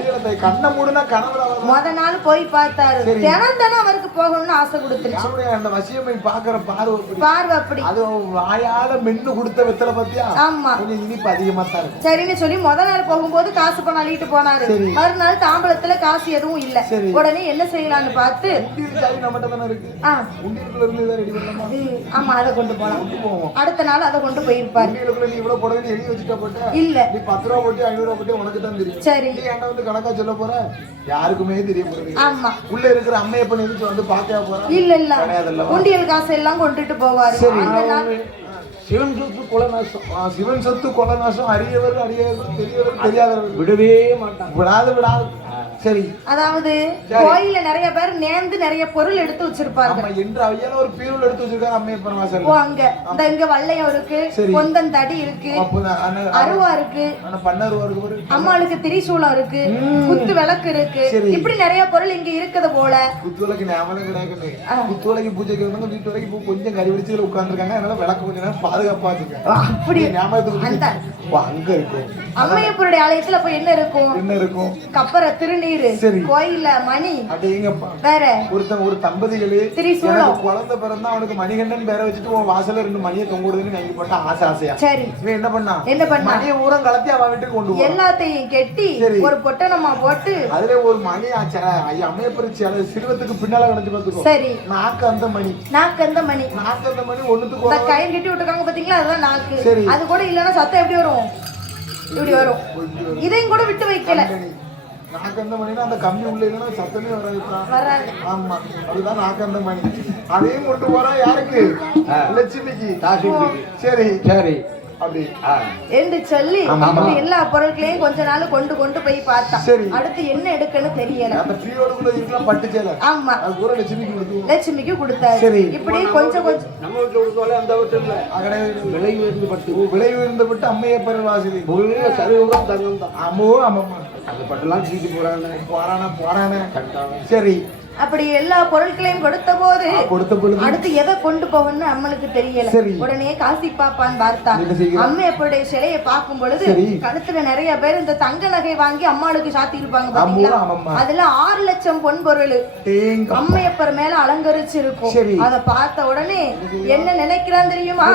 கண்ணை மூடுனா கனவுல முத நாள் போய் பார்த்தாரு. தினம் தினம் அவருக்கு போகணும்னு ஆசை கொடுத்துருச்சு. அந்த வசியமை பாக்குற பார்வை அப்படி. அது வாயால மென்னு கொடுத்த வெத்தலை பத்தியா? ஆமா. கொஞ்சம் இனிப்பு அதிகமா தான் இருக்கும். சரின்னு சொல்லி முத நாள் போகும்போது காசு பணம் அள்ளிட்டு போனாரு. மறுநாள் தாம்பலத்துல காசு எதுவும் இல்ல. உடனே என்ன செய்யலாம்னு பார்த்து நம்மகிட்ட தானே இருக்கு. உண்டியலுக்குள்ள இருந்து தான் ரெடி பண்ணலாமா? ஆமா, அதை கொண்டு போலாம். அடுத்த நாள் அதை கொண்டு போயிருப்பாரு. உண்டியலுக்குள்ள நீ இவ்வளவு போடுறது எழுதி வச்சுட்டா போட்ட? இல்ல, நீ 10 ரூபா போட்டு 500 ரூபா போட்டு உனக்கு தான் தெரியும். சரி, நீ ஏன்டா வந்து கணக்கா சொல்ல போற? யாருக்குமே தெரிய போறது. ஆமா. உள்ள இருக்கிற அம்மையை பண்ணி வந்து பாக்க போற? இல்ல இல்ல, உண்டியல் காசு எல்லாம் கொண்டுட்டு போவாரு. சிவன் சொத்து கொலநாசம். சிவன் சொத்து கொலநாசம். அறியவர் தெரியவர் தெரியாதவர் விடவே மாட்டான். விடாது. சரி, அதாவது கோயில நிறைய பேர் நேர்ந்து நிறைய பொருள் எடுத்து வச்சிருப்பாங்க. என்று அவையால ஒரு பீரோல் எடுத்து வச்சிருக்காங்க அம்மையப்பன் வாசல். அங்க இங்க வள்ளையம் இருக்கு, கொந்தன் தடி இருக்கு, அருவா இருக்கு, பண்ணருவா இருக்கு, அம்மாளுக்கு திரிசூலம் இருக்கு, குத்து விளக்கு இருக்கு. இப்படி நிறைய பொருள் இங்க இருக்குது போல. குத்து விளக்கு ஞாபகம் கிடையாது. குத்து விளக்கு பூஜைக்கு வந்து வீட்டு வரைக்கும் கொஞ்சம் கறி பிடிச்சு உட்கார்ந்துருக்காங்க. அதனால விளக்கு கொஞ்சம் நேரம் பாதுகாப்பா வச்சுக்க. அப்படி ஞாபகத்துக்கு அங்க இருக்கு. அம்மையப்பருடைய ஆலயத்துல அப்ப என்ன இருக்கும்? கப்பர திருநீர், கோயில்ல மணி, வேற ஒரு தம்பதிகளே திரிசூலம், குழந்தை பிறந்தா அவனுக்கு மணிகண்டன் பேரை வச்சுட்டு உன் வாசல்ல 2 மணியை தொங்குடுதுன்னு நினைக்க போட்டா ஆசையா. சரி, என்ன பண்ணா மணியை ஊரம் கலத்தி அவன் வீட்டுக்கு கொண்டு போ. எல்லாத்தையும் கெட்டி ஒரு பொட்டணமா போட்டு அதுல ஒரு மணி அம்மையப்பர் சிறுவத்துக்கு பின்னால கிடச்சு பார்த்துக்கோ. சரி, நாக்கு அந்த மணி ஒண்ணுத்துக்கு கயிறு கட்டி விட்டுருக்காங்க பாத்தீங்களா? அதுதான் நாக்கு. அது கூட இல்லன்னா சத்தம் எப்படி வரும்? இப்படி வரும். இதையும் கூட விட்டு வைக்கல. நாக்கந்த மணினா அந்த கம்பி உள்ள இல்லைன்னா சத்தமே வராது. ஆமா, அதுதான் நாக்கந்த மணி. அதையும் கொண்டு போறா யாருக்கு? லட்சுமிக்கு. சரி சரி அப்படி என்று சொல்லி எல்லா பொருட்களையும் கொஞ்ச நாள் கொண்டு போய் பார்த்தா. அடுத்து என்ன எடுக்கணும் தெரியல. அந்த பீரோடுக்குள்ள இருக்கலாம் பட்டு சேலை. ஆமா, அது கூட லட்சுமிக்கு கொடுத்தாரு. இப்படி கொஞ்சம் நம்ம வீட்டுல கொடுத்தாலே அந்த வீட்டுல அகடை விளைவு இருந்து பட்டு அம்மையப்பர் வாசலி சரிவுதான் தங்கம் தான். ஆமா அந்த பட்டெல்லாம் தூக்கி போறானே. சரி, அப்படி எல்லா பொருட்களையும் கொடுத்த போது அடுத்து எதை கொண்டு போகணும்னு அம்மனுக்கு தெரியல. உடனே காசி பாப்பான்னு பார்த்தா. அம்மையப்பருடைய சிலையை பார்க்கும் பொழுது கழுத்துல நிறைய பேர் இந்த தங்க நகை வாங்கி அம்மாளுக்கு சாத்தி இருப்பாங்க பாத்தீங்களா? அதுல 6 லட்சம் பொன் பொருள் அம்மையப்பர் மேல அலங்கரிச்சு இருக்கும். அத பார்த்த உடனே என்ன நினைக்கிறான் தெரியுமா?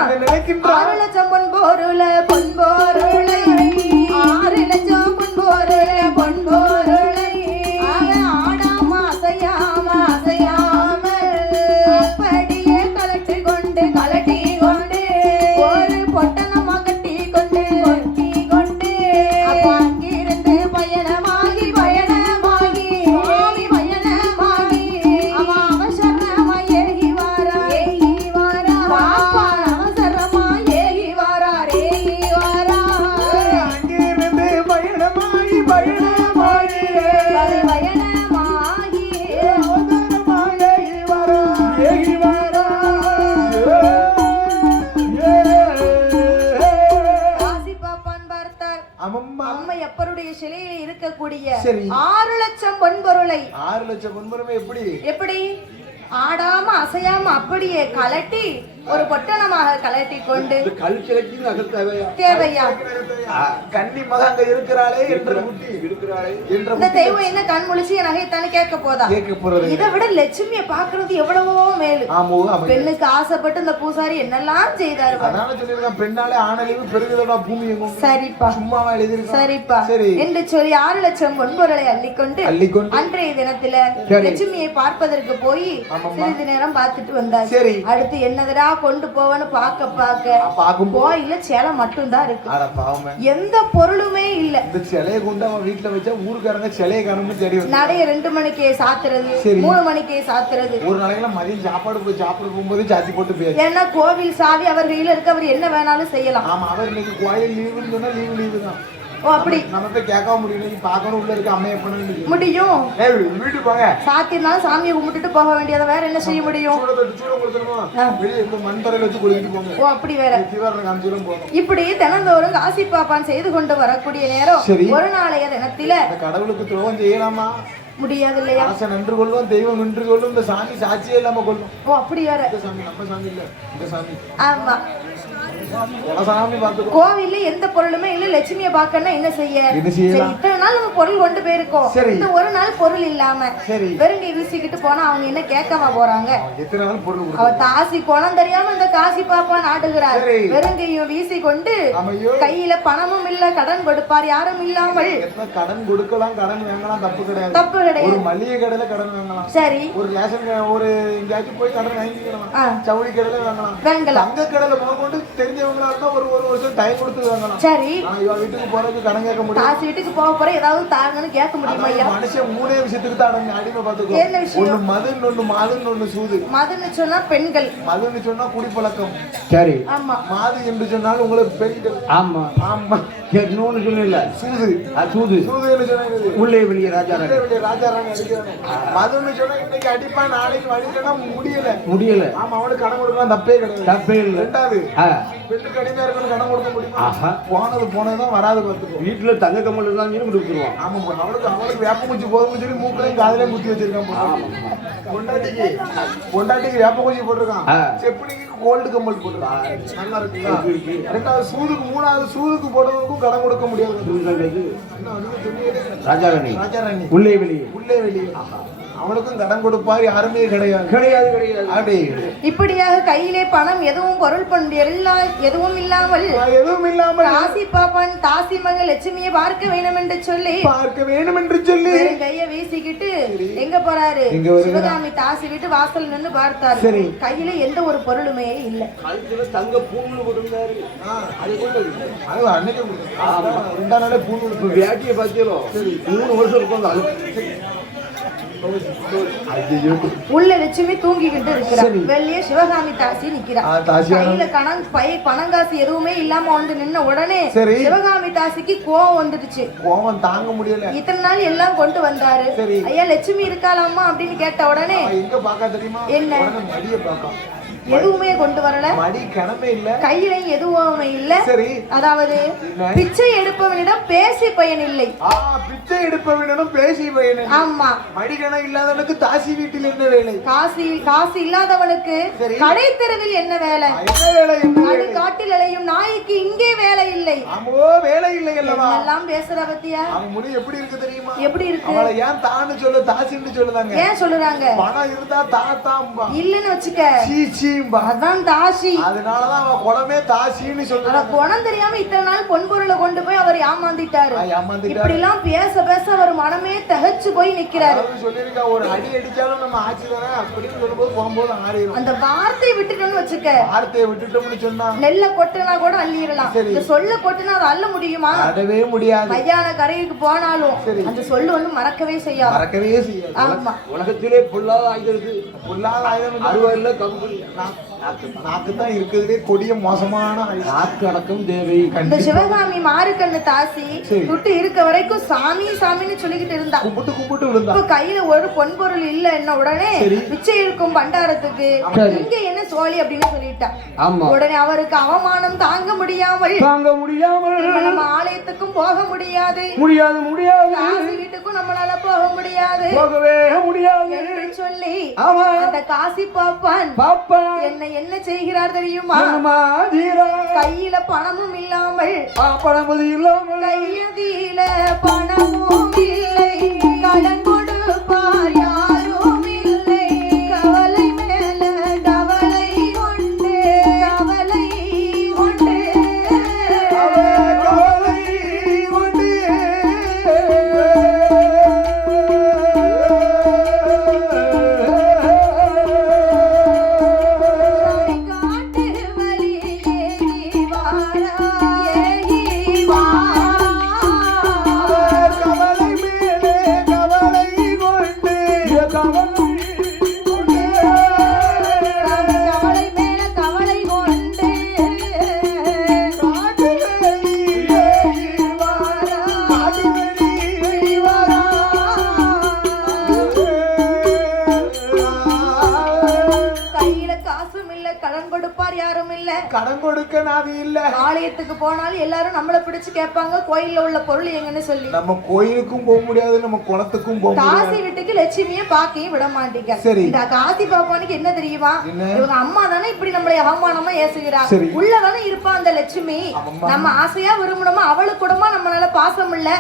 6 லட்சம் பொன் பொருளை 6 லட்சம் பொன் பொருளை அம்மையப்பருடைய சிலையில் இருக்கக்கூடிய 6 லட்சம் பொன்பொருளை 6 லட்சம் பொன்பொருளை எப்படி ஆடாம அசையாம அப்படியே கலட்டி ஒரு பொட்டணமாக கலட்டி கொண்டு தேவையா கன்னி மகங்க இருக்கிறாளே இந்த தெய்வம் என்ன கண் முழிச்சு நகைத்தானே கேட்க போதா? இதை விட லட்சுமியை பாக்குறது எவ்வளவோ மேலு. பெண்ணுக்கு ஆசைப்பட்டு இந்த பூசாரி என்னெல்லாம் செய்தாரு. பெண்ணாலே ஆணழிவு பெருகுதா பூமி. சரிப்பா, சும்மாவா எழுதிருக்கு. சரிப்பா என்று சொல்லி 6 லட்சம் பொன்பொருளை அள்ளிக்கொண்டு அன்றைய தினத்துல லட்சுமியை பார்ப்பதற்கு போய் சிறிது நேரம் பார்த்துட்டு வந்தாரு. அடுத்து என்னதடா கொண்டு போவன்னு பாக்க கோயில சேலை மட்டும்தான் இருக்கு. எந்த பொருளுமே இல்ல. இந்த சிலையை கொண்டு அவன் வீட்டுல வச்சா ஊருக்காரங்க சிலையை காணும்னு தெரியும். நடைய 2 மணிக்கே சாத்துறது, 3 மணிக்கே சாத்துறது. ஒரு நாளைக்கு மதியம் சாப்பாடு போகும்போது சாத்தி போட்டு போயிரு. ஏன்னா கோவில் சாவி அவர் கையில இருக்கு. அவர் என்ன வேணாலும் செய்யலாம். ஆமா, அவர் இன்னைக்கு கோயில் லீவுன்னு சொன்னா லீவு தான். அப்படி நம்ம போய் கேட்க முடியும். பார்க்கணும் உள்ள இருக்க அம்மையப்பன் முடியும். வீட்டுக்கு போங்க. சாத்தினாலும் சாமியை கும்பிட்டுட்டு போக வேண்டியதை வேற என்ன செய்ய முடியும்? மண்தரையில வச்சு கொடுத்துட்டு போங்க. அப்படி வேற. இப்படி தினந்தோறும் காசி பாப்பான் செய்து கொண்டு வரக்கூடிய நேரம் ஒரு நாளைய தினத்தில கடவுளுக்கு துரோகம் செய்யலாமா? முடியாது இல்லையா? அரசன் நின்று கொள்ளும், தெய்வம் நின்று கொள்ளும், இந்த சாமி சாட்சியே இல்லாம கொள்ளும். ஓ அப்படி வேற. இந்த சாமி நம்ம சாமி இல்ல, இந்த சாமி. ஆமா, சாமி பாத்துக்கோ. கோவில்ல எந்த பொருளுமே இல்ல, லட்சுமியை பாக்கணும் என்ன செய்ய? சரி, இத்தனை நாள் நம்ம பொருள் கொண்டு போயிருக்கோம், இந்த ஒரு நாள் பொருள் இல்லாம வெறுங்கை வீசிக்கிட்டு போனா அவங்க என்ன கேட்கவா போறாங்க? எத்தனை நாள் பொருள் அவ தாசி போனம் தெரியாம இந்த காசி பாப்பா நாடுகிறார். வெறுங்கையும் வீசி கொண்டு கையில பணமும் இல்ல, கடன் கொடுப்பார் யாரும் இல்லாமல். கடன் கொடுக்கலாம், கடன் வாங்கலாம், தப்பு கிடையாது. தப்பு கிடையாது. ஒரு மளிகை கடையில கடன் வாங்கலாம். சரி. ஒரு ரேஷன் ஒரு எங்கேயாச்சும் போய் கடன் வாங்கிக்கலாம். ஜவுளி கடையில வாங்கலாம். தங்க கடையில போகும்போது தெரிஞ்சவங்களா இருந்தா ஒரு வருஷம் டைம் கொடுத்து வாங்கலாம். சரி. வீட்டுக்கு போறதுக்கு கடன் கேட்க முடியும். காசு வீட்டுக்கு போக போற ஏதாவது தாங்கன்னு கேட்க முடியுமா? மனுஷன் மூணே விஷயத்துக்கு தான் அடிமை பாத்துக்கோ. ஒண்ணு மது, இன்னொன்னு மாது, இன்னொன்னு சூது. மதுன்னு சொன்னா பெண்கள், மதுன்னு சொன்னா குடிப்பழக்கம். சரி. ஆமா. மாது என்று சொன்னால் உங்களுக்கு பெண்கள். ஆமா ஆமா. இன்னொன்னு சொல்லல, சூது. சூது சூதுன்னு சொன்னா உள்ளே வெளியே ராஜாராணி. ராஜாராணி அடிக்கிறாங்க. மதுன்னு சொன்னா இன்னைக்கு அடிப்பான், நாளைக்கு வடிக்கனா முடியல. ஆமா, அவனுக்கு கடன் கொடுக்கலாம், தப்பே கிடையாது. தப்பே இல்லை. ரெண்டாவது பெண்ணுக்கு அடிமையா இருக்கணும், கடன் கொடுக்க முடியுமா? போனதுதான் வராது பார்த்துக்கோ. வீட்டுல தங்க கம்மல் இருந்தாலும் கொடுத்துருவான். ஆமா, அவனுக்கு வேப்பங்குச்சி போதும் சொல்லி மூக்களையும் காதலையும் குத்தி வச்சிருக்கான். பொண்டாட்டிக்கு வேப்பங்குச்சி போட்டிருக்கான், செப்பனிக்கு கோல்டு கம்மல் போட்டிருக்கான். நல்லா இருக்கு. ரெண்டாவது சூதுக்கு, மூணாவது சூதுக்கு போட்டவனுக்கும் கடன் கொடுக்க முடியாது. ராஜாராணி உள்ளே வெளியே. அவனுக்கும் கடன் கொடுப்பார் யாருமே கிடையாது. அப்படி இப்படியாக கையிலே பணம் எதுவும் பொருள் பண்டு எதுவும் இல்லாமல் காசி பாப்பான் தாசி மகள் லட்சுமியை பார்க்க வேண்டும் என்று சொல்லி கைய வீசிக்கிட்டு எங்க போறாரு? சிவகாமி தாசி வீட்டு வாசல் நின்று பார்த்தாரு. கையில எந்த ஒரு பொருளுமே இல்ல. தங்க பூணூல் போட்டிருந்தாரு. வேட்டியை பார்த்தீங்களோ 3 வருஷம் இருக்கும். உள்ள லட்சுமி தூங்கிக்கிட்டு இருக்கிறார், வெளியே சிவகாமி தாசி நிக்கிறார். கையில பணங்காசு எதுவுமே இல்லாம வந்து நின்ன உடனே சிவகாமி தாசிக்கு கோவம் வந்துடுச்சு. கோவம் தாங்க முடியல. இத்தனை நாள் எல்லாம் கொண்டு வந்தாரு. ஐயா லட்சுமி இருக்காளாமா அப்படின்னு கேட்ட உடனே எங்க பாக்க தெரியுமா? என்ன மடிய பாக்க எதுவுமே கொண்டு வரல, மடி கணமே இல்ல, கையில எதுவுமே இல்ல. சரி. அதாவது பிச்சை எடுப்பவனிடம் பேசி பயன் இல்லை. பிச்சை எடுப்பவனிடம் பேசி பயன். ஆமா. மடிக்கணம் இல்லாதவனுக்கு தாசி வீட்டில் என்ன வேலை? காசு இல்லாதவனுக்கு கடை தெருவில் என்ன வேலை? காட்டில் அலையும் நாய்க்கு இங்கே வேலை இல்லை. வேலை இல்லை அல்லவா? எல்லாம் பேசுற பத்தியா? அவன் முடி எப்படி இருக்கு தெரியுமா? எப்படி இருக்கு? அவளை ஏன் தான்னு சொல்ல தாசின்னு சொல்லுதாங்க? ஏன் சொல்லுறாங்க? பணம் இருந்தா தாத்தாம்பா, இல்லன்னு வச்சுக்க சீச்சி. அதான் தாசி. அதனாலதான் அவன் குணமே தாசின்னு சொல்றாங்க. குணம் தெரியாம இத்தனை நாள் பொன்பொருளை கொண்டு போய் அவர் ஏமாந்திட்டாரு. இப்படி எல்லாம் பேச அவர் மனமே தகச்சு போய் நிக்கிறாரு. சொல்லிருக்கா, ஒரு அடி அடிச்சாலும் நம்ம ஆட்சி தானே அப்படின்னு சொல்லும்போது போகும்போது ஆறிடும். அந்த வார்த்தையை விட்டுட்டோம்னு வச்சுக்க, வார்த்தையை விட்டுட்டோம்னு சொன்னா நெல்ல கொட்டினா கூட அள்ளிடலாம். இந்த சொல்ல கொட்டினா அதை அள்ள முடியுமா? அடவே முடியாது. மையான கரைக்கு போனாலும் அந்த சொல்லு வந்து மறக்கவே செய்யாது. ஆமா. உலகத்திலே பொல்லாத ஆயுதம் இருக்கு. பொல்லாத ஆயுதம் அறுவல்ல கம்பு நாக்கு தான் இருக்குதுலே கொடிய மோசமான நாக்கு அடக்கம் தேவை. இந்த சிவகாமி மாறுக்கண்ணு தாசி விட்டு இருக்க வரைக்கும் சாமி சாமின்னு சொல்லிக்கிட்டு இருந்தா, கும்பிட்டு விழுந்தா. இப்ப கையில ஒரு பொன்பொருள் இல்ல என்ன உடனே பிச்சை இருக்கும் பண்டாரத்துக்கு இங்க என்ன சோழி அப்படின்னு சொல்லிட்டா. உடனே அவருக்கு அவமானம் தாங்க முடியாமல் நம்ம ஆலயத்துக்கும் போக முடியாது, காசி வீட்டுக்கும் நம்மளால போக முடியாது என்று சொல்லி அந்த காசி பாப்பான் என்ன செய்கிறார் தெரியுமா? கையில பணமும் இல்லாமல் கையில பணமும் இல்லை, கடன் கொடுப்பார் யாரும் இல்லை, கவலை மேல கவலை உண்டு, கவலை உண்டு. கடன் கொடுப்பார் யாரும் இல்ல, கடன் கொடுக்க நாதி இல்ல. ஆலயத்துக்கு போனாலும் எல்லாரும் நம்மள பிடிச்சு கேட்பாங்க கோயில்ல உள்ள பொருள் எங்கன்னு சொல்லி. நம்ம கோயிலுக்கும் போக முடியாது, நம்ம குளத்துக்கும் போக முடியாது. காசி வீட்டுக்கு லட்சுமியை பாக்கையும் விட மாட்டீங்க. சரி, இந்த காசி பாப்பானுக்கு என்ன தெரியுமா, இவங்க அம்மா தானே இப்படி நம்மளை அவமானமா ஏசுகிறாங்க. உள்ளதானே இருப்பா அந்த லட்சுமி, நம்ம ஆசையா விரும்பணுமா அவளுக்கு கூடமா நம்மளால பாசம் இல்ல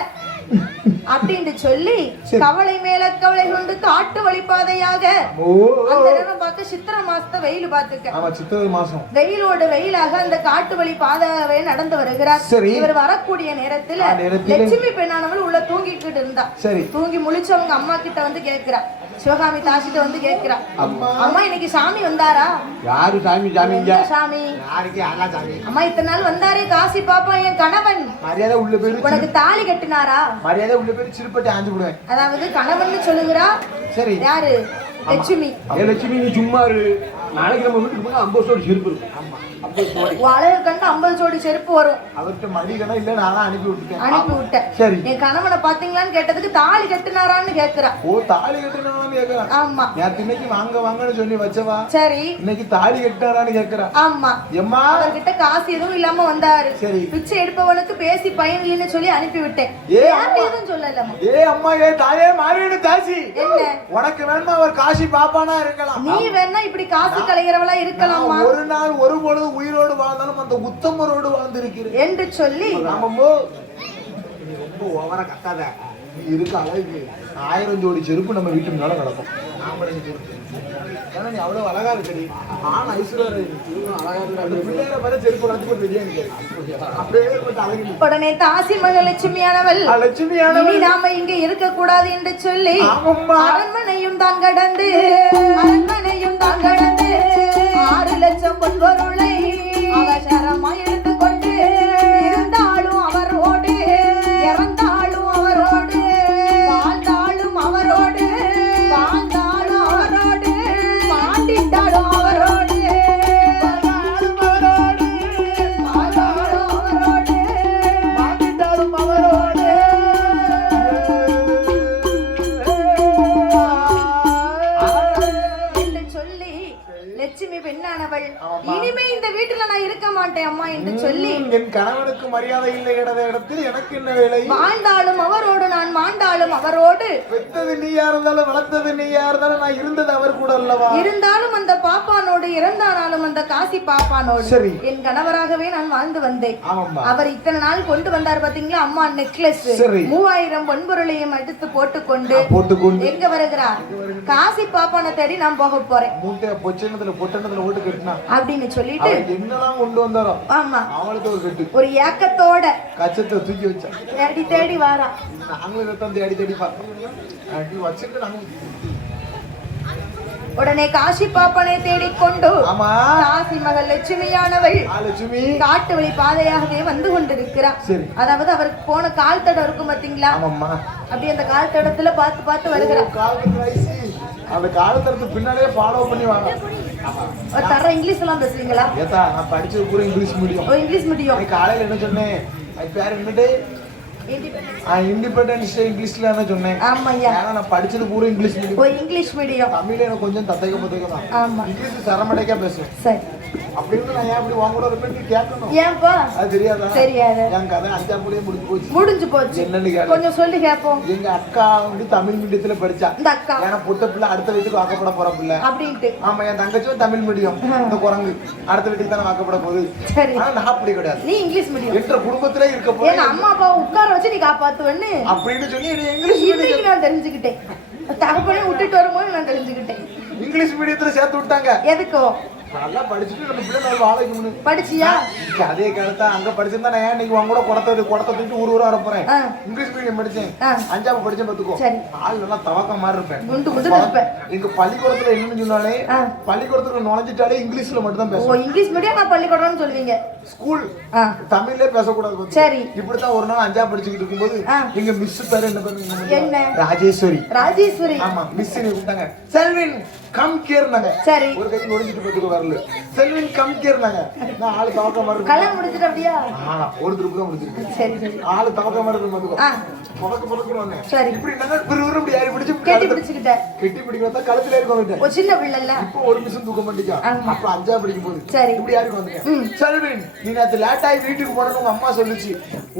அப்படின்னு சொல்லி கவலை மேல கவலை கொண்டு காட்டு வழிபாதையாக அந்த நேரம் பார்க்க சித்திரை மாசத்தை வெயில் பாத்துக்க. ஆமா, சித்திரை மாசம் வெயிலோட வெயிலாக அந்த காட்டு வழி பாதையாவே நடந்து வருகிறார். இவர் வரக்கூடிய நேரத்துல லட்சுமி பெண்ணானவள் உள்ள தூங்கிக்கிட்டு இருந்தா. தூங்கி முழிச்சவங்க அம்மா கிட்ட வந்து கேக்குறா, சிவகாமி தாசிட்ட வந்து கேக்குறா, அம்மா இன்னைக்கு சாமி வந்தாரா? யாரு சாமி? சாமி யாருக்கு? அல்லா சாமி. அம்மா இத்தனை நாள் வந்தாரே காசி பாப்பா என் கணவன், மரியாதை உள்ள போய் உனக்கு தாலி கட்டினாரா? மரியாதை உள்ள போய் சிறுப்பட்டி ஆஞ்சு விடுவேன். அதாவது கணவன் சொல்லுகிறா. சரி, யாரு? லட்சுமி. லட்சுமி நீ சும்மா இரு, நாளைக்கு நம்ம வீட்டுக்கு போனா 50 ஜோடி செருப்பு இருக்கும். 50 ஜோடி அழகு கண்டு 50 ஜோடி செருப்பு வரும். அவர்கிட்ட மடிக்கணா இல்ல, நானா அனுப்பி விட்டேன். சரி, என் கணவனை பாத்தீங்களான்னு கேட்டதுக்கு தாலி கட்டினாரான்னு கேக்குறா. ஓ, தாலி கட்டினாரான்னு கேக்குறா. ஆமா, நேத்து இன்னைக்கு வாங்க வாங்கன்னு சொல்லி வச்சவா, சரி இன்னைக்கு தாலி கட்டினாரான்னு கேக்குறா. ஆமா, எம்மா அவர்கிட்ட காசு எதுவும் இல்லாம வந்தாரு. சரி, பிச்சை எடுப்பவனுக்கு பேசி பயன் இல்லைன்னு சொல்லி அனுப்பி விட்டேன். எதுவும் சொல்லல. ஏ அம்மா, ஏ தாயே மாறிடு தாசி, என்ன உனக்கு வேணுமா அவர் காசி பாப்பானா இருக்கலாம், நீ வேணா இப்படி காசு கலைகிறவளா இருக்கலாமா? ஒரு நாள் ஒரு பொழுது உயிரோடு வாழ்ந்தாலும் அந்த உத்தமரோடு வாழ்ந்திருக்கிறேன் என்று சொல்லி ரொம்ப ஓவரா கத்தாத. நீ இருக்க அழகு 1000 ஜோடி செருப்பு நம்ம வீட்டு முன்னால நடக்கும். நீ அவ்வளவு அழகா இருக்கடி, ஆனா உடனே தாசி மகள் லட்சுமியானவள் நாம இங்க இருக்க கூடாது என்று சொல்லி அரண்மனையும் தான் கடந்து 6 லட்சம் பொன்பொருளை அவசரமா எடுத்துக்கொண்டு இருந்தாலும் அவரோடு, இறந்தாலும் அவரோடு, வாழ்ந்தாலும் அவரோடு, வாழ்ந்தாலும் அவரோடு, மாண்டிட்டாலும் அவரோடு, மாண்டிட்டாலும் அவரோடு என்று சொல்லி லட்சுமி பெண்ணானவள் இனிமே இந்த வீட்டுல நான் இருக்க மாட்டேன் அம்மா என்று சொல்லி, என் கணவனுக்கு மரியாதை இல்லை இடத்தில் எனக்கு என்ன வேலை, வாழ்ந்தாலும் அவரோடு நான் மாண்டாலும் அவரோடு, பெத்தது நீயா இருந்தாலும் வளர்த்தது நீயா இருந்தாலும் நான் இருந்தது அவர் கூட அல்லவா, இருந்தாலும் அந்த பாப்பானோடு, இறந்தானாலும் அந்த காசி பாப்பானோடு என் கணவராகவே நான் வாழ்ந்து வந்தேன். அவர் இத்தனை நாள் கொண்டு வந்தார் பாத்தீங்களா அம்மா நெக்லஸ் 3000 பொன்பொருளையும் எடுத்து போட்டுக்கொண்டு எங்க வருகிறார்? காசி பாப்பானை தேடி நான் போக போறேன் அப்படின்னு சொல்லிட்டு என்னெல்லாம் கொண்டு வந்தாரோ ஆமா அவளுக்கு ஒரு ஏக்கத்தோட கச்சத்தை தூக்கி வச்சா தேடி தேடி வாரா. நாங்களும் தேடி பார்த்தோம் வச்சுட்டு நாங்க உடனே காசி பாப்பனை தேடிக்கொண்டு காசி மகள் லட்சுமியானவள் காட்டு வழி பாதையாகவே வந்து கொண்டிருக்கிறார். அதாவது அவருக்கு போன கால் தடம் இருக்கும் பாத்தீங்களா, அப்படி அந்த கால் தடத்துல பார்த்து பார்த்து வருகிறார். அந்த காலத்தரத்துக்கு பின்னாலே ஃபாலோ பண்ணி வாங்க. தர இங்கிலீஷ் எல்லாம் பேசுவீங்களா? ஏதா நான் படிச்சது பூரா இங்கிலீஷ் மீடியம். English medium. காலையில என்ன சொன்னேன், பேர் என்னடே இண்டிபெண்டன்ஸ் டே இங்கிலீஷ்ல என்ன சொன்னேன். ஆமாய்யா, நான் படிச்சது பூரா இங்கிலீஷ் மீடியம். English medium. தமிழ்ல எனக்கு கொஞ்சம் தத்தைக்க பத்தைக்க தான். ஆமா, இங்கிலீஷ் சரமடைக்கா பேசுவேன். சரி, அப்படின்னு நான் ஏன் அப்படி வாங்க கூட இருப்பேன் கேட்கணும். ஏன்பா அது தெரியாதா? தெரியாது. என் கதை 5ஆம் முடிஞ்சு போச்சு. என்னன்னு கேட்க கொஞ்சம் சொல்லி கேட்போம். எங்க அக்கா வந்து தமிழ் மீடியத்துல படிச்சா. இந்த அக்கா ஏன்னா புத்த பிள்ளை அடுத்த வீட்டுக்கு வாக்கப்பட போற பிள்ளை அப்படின்ட்டு. ஆமா, என் தங்கச்சியும் தமிழ் மீடியம். இந்த குரங்கு அடுத்த வீட்டுக்கு தானே வாக்கப்பட போகுது. சரி, ஆனா நான் அப்படி கிடையாது, நீ இங்கிலீஷ் மீடியம். என்ற குடும்பத்திலே இருக்க போற அம்மா அப்பா உட்கார வச்சு நீ காப்பாத்துவன்னு அப்படின்னு சொல்லி இங்கிலீஷ் நான் தெரிஞ்சுக்கிட்டேன். தகப்பனே விட்டுட்டு வரும்போது நான் தெரிஞ்சுக்கிட்டேன். இங்கிலீஷ் மீடியத்துல சேர்த்து விட்டாங்க. எதுக்கோ? நல்லா படிச்சுட்டு நம்ம பிள்ளை நல்லா வாழைக்கணும். படிச்சியா? அதே கருத்தா அங்க படிச்சிருந்தா நான் இன்னைக்கு உங்க கூட குடத்தை தூக்கிட்டு ஊர் ஊரா வரப்போறேன். இங்கிலீஷ் மீடியம் படிச்சேன், 5ஆம் படிச்சேன் பாத்துக்கோ. ஆள் நல்லா தவக்க மாதிரி இருப்பேன். எங்க பள்ளிக்கூடத்துல என்னன்னு சொன்னாலே பள்ளிக்கூடத்துல நுழைஞ்சிட்டாலே இங்கிலீஷ்ல மட்டும் தான் பேசுவோம். இங்கிலீஷ் மீடியம் நான் பள்ளிக்கூடம்னு சொல்வீங்க. ஸ்கூல் தமிழ்லயே பேசக்கூடாது. சரி, இப்படித்தான் ஒரு நாள் 5ஆம் படிச்சுக்கிட்டு இருக்கும்போது எங்க மிஸ் பேரு என்ன பண்ணுங்க, என்ன? ராஜேஸ்வரி. ராஜேஸ்வரி. ஆமா, மிஸ் கூப்பிட்டாங்க. செல்வின் கம் கேர்னாங்க. சரி. ஒரு கை நொடிஞ்சிட்டு பத்துக்கு வரல. செல்வின் கம் கேர்னாங்க. நான் ஆளு தவக்க மாதிரி. கல்யாணம் முடிச்சிட்டு அப்படியா? ஒரு திருப்பு தான் முடிச்சிருக்கு. சரி சரி. ஆளு தவக்க மாதிரி மதுக்கு. படக்கு வந்தேன். சரி. இப்படி நாங்க பிரிவுற இப்படி யாரி பிடிச்சு கட்டி பிடிச்சிட்ட. கட்டி பிடிக்கிறதா கழுத்துல ஏறி வந்துட்டேன். ஒரு சின்ன பிள்ளை இல்ல. இப்போ ஒரு மிஷன் தூக்க மாட்டீங்க. அப்ப 5ஆ படிக்கும் போது. சரி. இப்படி யாரி வந்துட்டேன். செல்வின் நீ நேத்து லேட் ஆகி வீட்டுக்கு போறேன்னு உங்க அம்மா சொல்லுச்சு.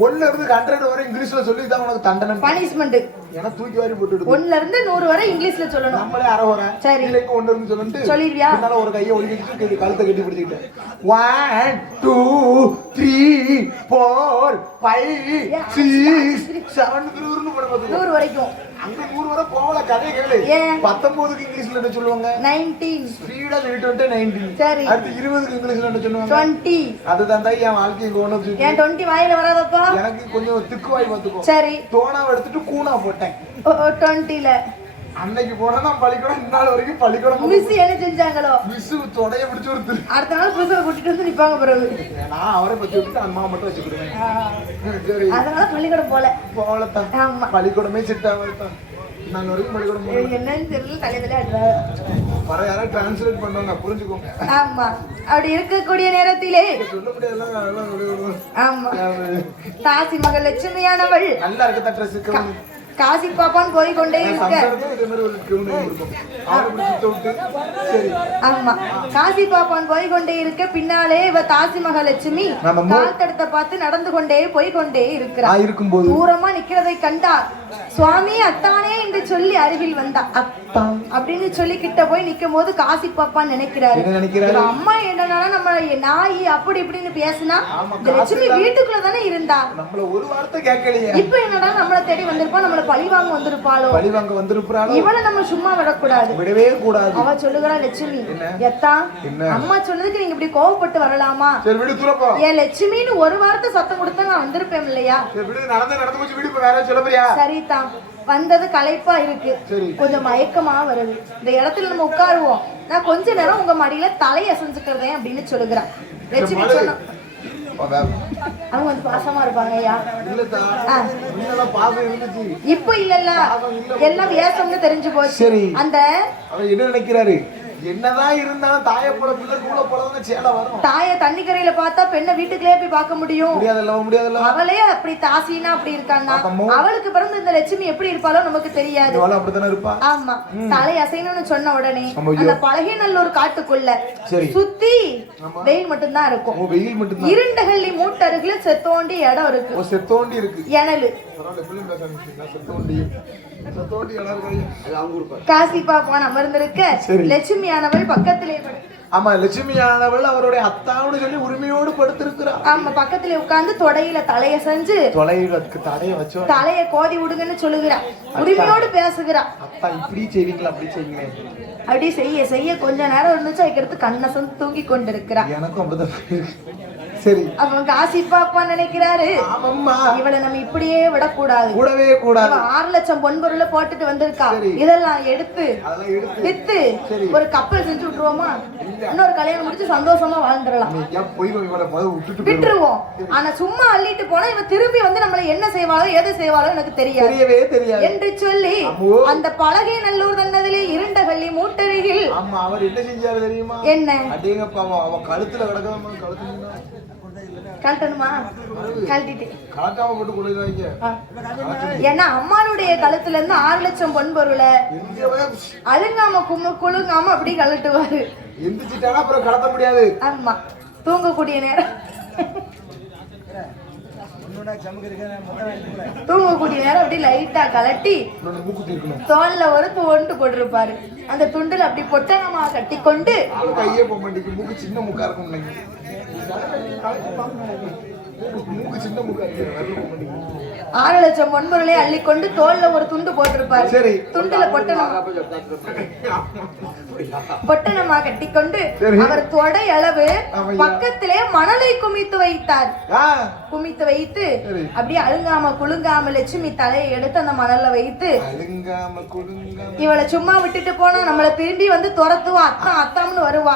1ல இருந்து 100 வரை இங்கிலீஷ்ல சொல்லி தான் உனக்கு தண்டனை. பனிஷ்மென்ட். ஏன்னா தூக்கி வாரி போட்டுடு. 1ல இருந்து 100 வரை இங்கிலீஷ்ல சொல்லணும். நம்மளே அரை வரேன். சரி. இல்ல 1 இருந்து சொல்லிட்டு. சொல்லிடுவியா? அதனால ஒரு கையை ஒளிக்கிட்டு கழுத்தை கட்டி பிடிச்சிட்டேன். 1 2 3 4 5 6 7 திருவுருன்னு போட பாத்து. 100 வரைக்கும். அங்க 100 வரை போவல கதை கேளு. 19க்கு இங்கிலீஷ்ல என்ன சொல்லுவாங்க? 19. ஸ்பீடா சொல்லிட்டு வந்து 19. சரி. அடுத்து 20க்கு இங்கிலீஷ்ல என்ன சொல்லுவாங்க? 20. அதுதான் தான் என் வாழ்க்கையை கோணம் சுத்தி. ஏன் 20 வாயில வராதப்பா? எனக்கு கொஞ்சம் திக்கு வாய் பாத்துக்கோ. சரி. தோணாவை எடுத்துட்டு கூனா போட்டேன். 20ல அன்னைக்கு போனா பள்ளிக்கூடம் இந்நாள் வரைக்கும் பள்ளிக்கூடம். மிஸ் என்ன செஞ்சாங்களோ? மிஸ் தொடைய பிடிச்சு ஒரு அடுத்த நாள் புதுசா கூட்டிட்டு வந்து நிப்பாங்க பிறகு. நான் அவரை பத்தி விட்டு அம்மா மட்டும் வச்சுக்கிடுவேன். சரி. அதனால பள்ளிக்கூடம் போலத்தான். ஆமா. பள்ளிக்கூடமே சிட்டாவத்தான். நான் வரைக்கும் பள்ளிக்கூடம் போறேன். என்னன்னு தெரியல தலையில அடிறாரு. வர யாராவது டிரான்ஸ்லேட் பண்ணுவாங்க புரிஞ்சுக்கோங்க. ஆமா. அப்படி இருக்கக்கூடிய நேரத்திலே சொல்ல முடியாதுலாம். ஆமா. தாசி மகள் லட்சுமியானவள் நல்லா இருக்கு தட்ரஸுக்கு. காசி பாப்பான் போய் கொண்டே இருக்க. ஆமா. காசி பாப்பான் போய் கொண்டே இருக்க பின்னாலே இவ தாசி மகாலட்சுமி கால் தடத்தை பார்த்து நடந்து கொண்டே போய் கொண்டே இருக்கிறார். இருக்கும்போது தூரமா நிக்கிறதை கண்டார். சுவாமி அத்தானே என்று சொல்லி அருகில் வந்தா. அப்பா அப்படின்னு சொல்லி கிட்ட போய் நிக்கும் போது காசி பாப்பான் நினைக்கிறாரு. அம்மா என்னன்னா நம்ம நாய் அப்படி இப்படின்னு பேசினா லட்சுமி வீட்டுக்குள்ள தானே இருந்தா. நம்மள ஒரு வார்த்தை கேட்கலையே. இப்ப என்னடா நம்மள தேடி வந்திருப்பா, நம்மள பழிவாங்க வந்திருப்பாளோ. பழிவாங்க வந்திருப்பாளோ. இவளை நம்ம சும்மா விடக்கூடாது. விடவே கூடாது. அவ சொல்லுகிறா லட்சுமி எத்தா அம்மா சொன்னதுக்கு நீங்க இப்படி கோவப்பட்டு வரலாமா? சரி விடு துறப்பா. ஏன் லட்சுமின்னு ஒரு வார்த்தை சத்தம் கொடுத்தா நான் வந்திருப்பேன் இல்லையா? சரி விடு நடந்து போச்சு விடு வேற சொல்ல போறியா? சரிதான். வந்தது களைப்பா இருக்கு. கொஞ்சம் மயக்கமா வருது. இந்த இடத்துல நம்ம உட்காருவோம். நான் கொஞ்ச நேரம் உங்க மடியில தலையை அசைஞ்சுக்கிறதே அப்படின்னு சொல்லுகிறேன். லட்சுமி சொன்ன அவங்க வந்து பாசமா இருப்பாங்க. இப்ப இல்லல்ல எல்லாம் வியாசம்னு தெரிஞ்சு போச்சு. அந்த என்ன நினைக்கிறாரு? என்னதான் இருந்தாலும் தாயை போல பிள்ளை கூட போலதான் சேலை வரும். தாயை தண்ணி கரையில பார்த்தா பெண்ணை வீட்டுக்குள்ளே போய் பார்க்க முடியும்? முடியாதுல்ல. அவளே அப்படி தாசினா அப்படி இருக்கான்னா அவளுக்கு பிறந்த இந்த லட்சுமி எப்படி இருப்பாளோ நமக்கு தெரியாது. அப்படித்தானே இருப்பா. ஆமா. தலை அசைனு சொன்ன உடனே அந்த பழகிநல்லூர் காட்டுக்குள்ள சுத்தி வெயில் மட்டும்தான் இருக்கும். வெயில் மட்டும். இருண்டகள்ளி மூட்டருகுல செத்தோண்டி இடம் இருக்கு. செத்தோண்டி இருக்கு. எனலு காசி பாப்பான் அமர்ந்திருக்க லட்சுமியானவள் பக்கத்திலே. ஆமா லட்சுமியானவள் அவருடைய அத்தான்னு சொல்லி உரிமையோடு படுத்திருக்கிறார். ஆமா பக்கத்திலே உட்கார்ந்து தொடையில தலைய செஞ்சு தலைய வச்சு தலைய கோதி விடுங்கன்னு சொல்லுகிறார். உரிமையோடு பேசுகிறார். அத்தா இப்படி செய்வீங்களா அப்படி செய்வீங்களே அப்படி செய்ய கொஞ்ச நேரம் இருந்துச்சு. அதுக்கடுத்து கண்ணசம் தூங்கி கொண்டிருக்கிறார். எனக்கும் அப்படிதான். சரி அவங்க காசி பாப்பா நினைக்கிறாரு இவளை நம்ம இப்படியே விடக்கூடாது. கூடவே கூடாது. 6 லட்சம் பொன்பொருளை போட்டுட்டு வந்திருக்கா. இதெல்லாம் எடுத்து வித்து ஒரு கப்பல் செஞ்சு விட்டுருவோமா? இன்னொரு கல்யாணம் முடிச்சு சந்தோஷமா வாழ்ந்துடலாம். விட்டுருவோம். ஆனா சும்மா அள்ளிட்டு போனா இவன் திரும்பி வந்து நம்மள என்ன செய்வாளோ எது செய்வாளோ எனக்கு தெரியாது என்று சொல்லி அந்த பழகை நல்லூர் தன்னதிலே இருண்டகள்ளி மூட்டருகில் அவர் என்ன செஞ்சாரு தெரியுமா? என்ன அவ கழுத்துல கிடக்காம கழட்டணுமா? கழட்டிட்டு ஏன்னா அம்மானுடைய கழுத்துல இருந்து 6 லட்சம் பொன் பொருளை அழுங்காம குழுங்காம அப்படி கழட்டுவாரு. எந்திரிச்சிட்டானா அப்புறம் கலத்த முடியாது. ஆமா தூங்கக்கூடிய நேரம் தூங்கக்கூடிய நேரம் அப்படி லைட்டா கலட்டி தோல்ல ஒரு துண்டு போட்டிருப்பாரு. அந்த துண்டுல அப்படி பொட்டனமா கட்டி கொண்டு கையே போக மாட்டேங்குது. மூக்கு சின்ன மூக்கா இருக்கும். 6 லட்சம் பொன்பொருளை அள்ளிக்கொண்டு தோல்ல ஒரு துண்டு போட்டிருப்பாரு. சரி துண்டுல பொட்டனமா கட்டிக்கொண்டு அவர் தொடை அளவு பக்கத்திலே மணலை குமித்து வைத்தார். குமித்து வைத்து அப்படியே அழுங்காம குழுங்காம லட்சுமி தலையை எடுத்து அந்த மணல்ல வைத்து இவளை சும்மா விட்டுட்டு போனா நம்மள திரும்பி வந்து துரத்துவா. அத்தாம்னு வருவா.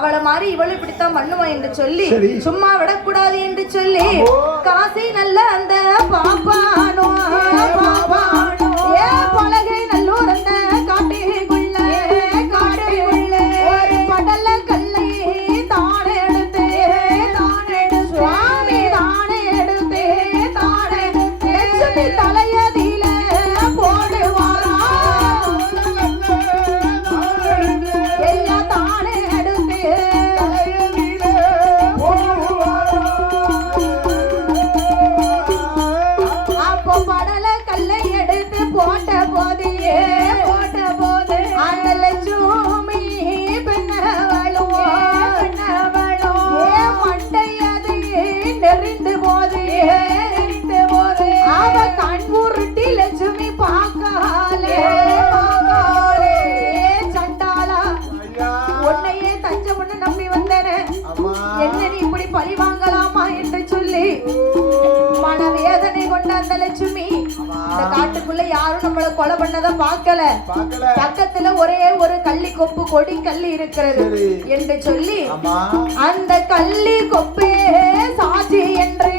அவளை மாதிரி இவளு இப்படித்தான் பண்ணுவா என்று சொல்லி சும்மா விடக்கூடாது என்று சொல்லி காசி நல்ல அந்த பாப்பானோ பழகை நல்லூர் அந்த காட்டுக்குள்ள லட்சுமி தலையதில போடுவாரா எல்லாம் தானே எடுத்து அப்போ படல கல்லை எடுத்து போட்ட போது அந்த லட்சுமி பெண்ணவளும் மண்டையது நெறிந்து போது அவ கண் உருட்டி லட்சுமி பார்க்காலே சண்டாளா உன்னையே தஞ்சம்னு நம்பி வந்தேனே என்ன நீ இப்படி பழி வாங்கலாமா என்று சொல்லி மனவேதனை கொண்ட அந்த லட்சுமி இந்த காட்டுக்குள்ள யாரும் நம்மள கொலை பண்ணத பார்க்கல பக்கத்துல ஒரே ஒரு கள்ளி கொப்பு கொடி கள்ளி இருக்கிறது என்று சொல்லி அந்த கள்ளி கொப்பே சாட்சி என்று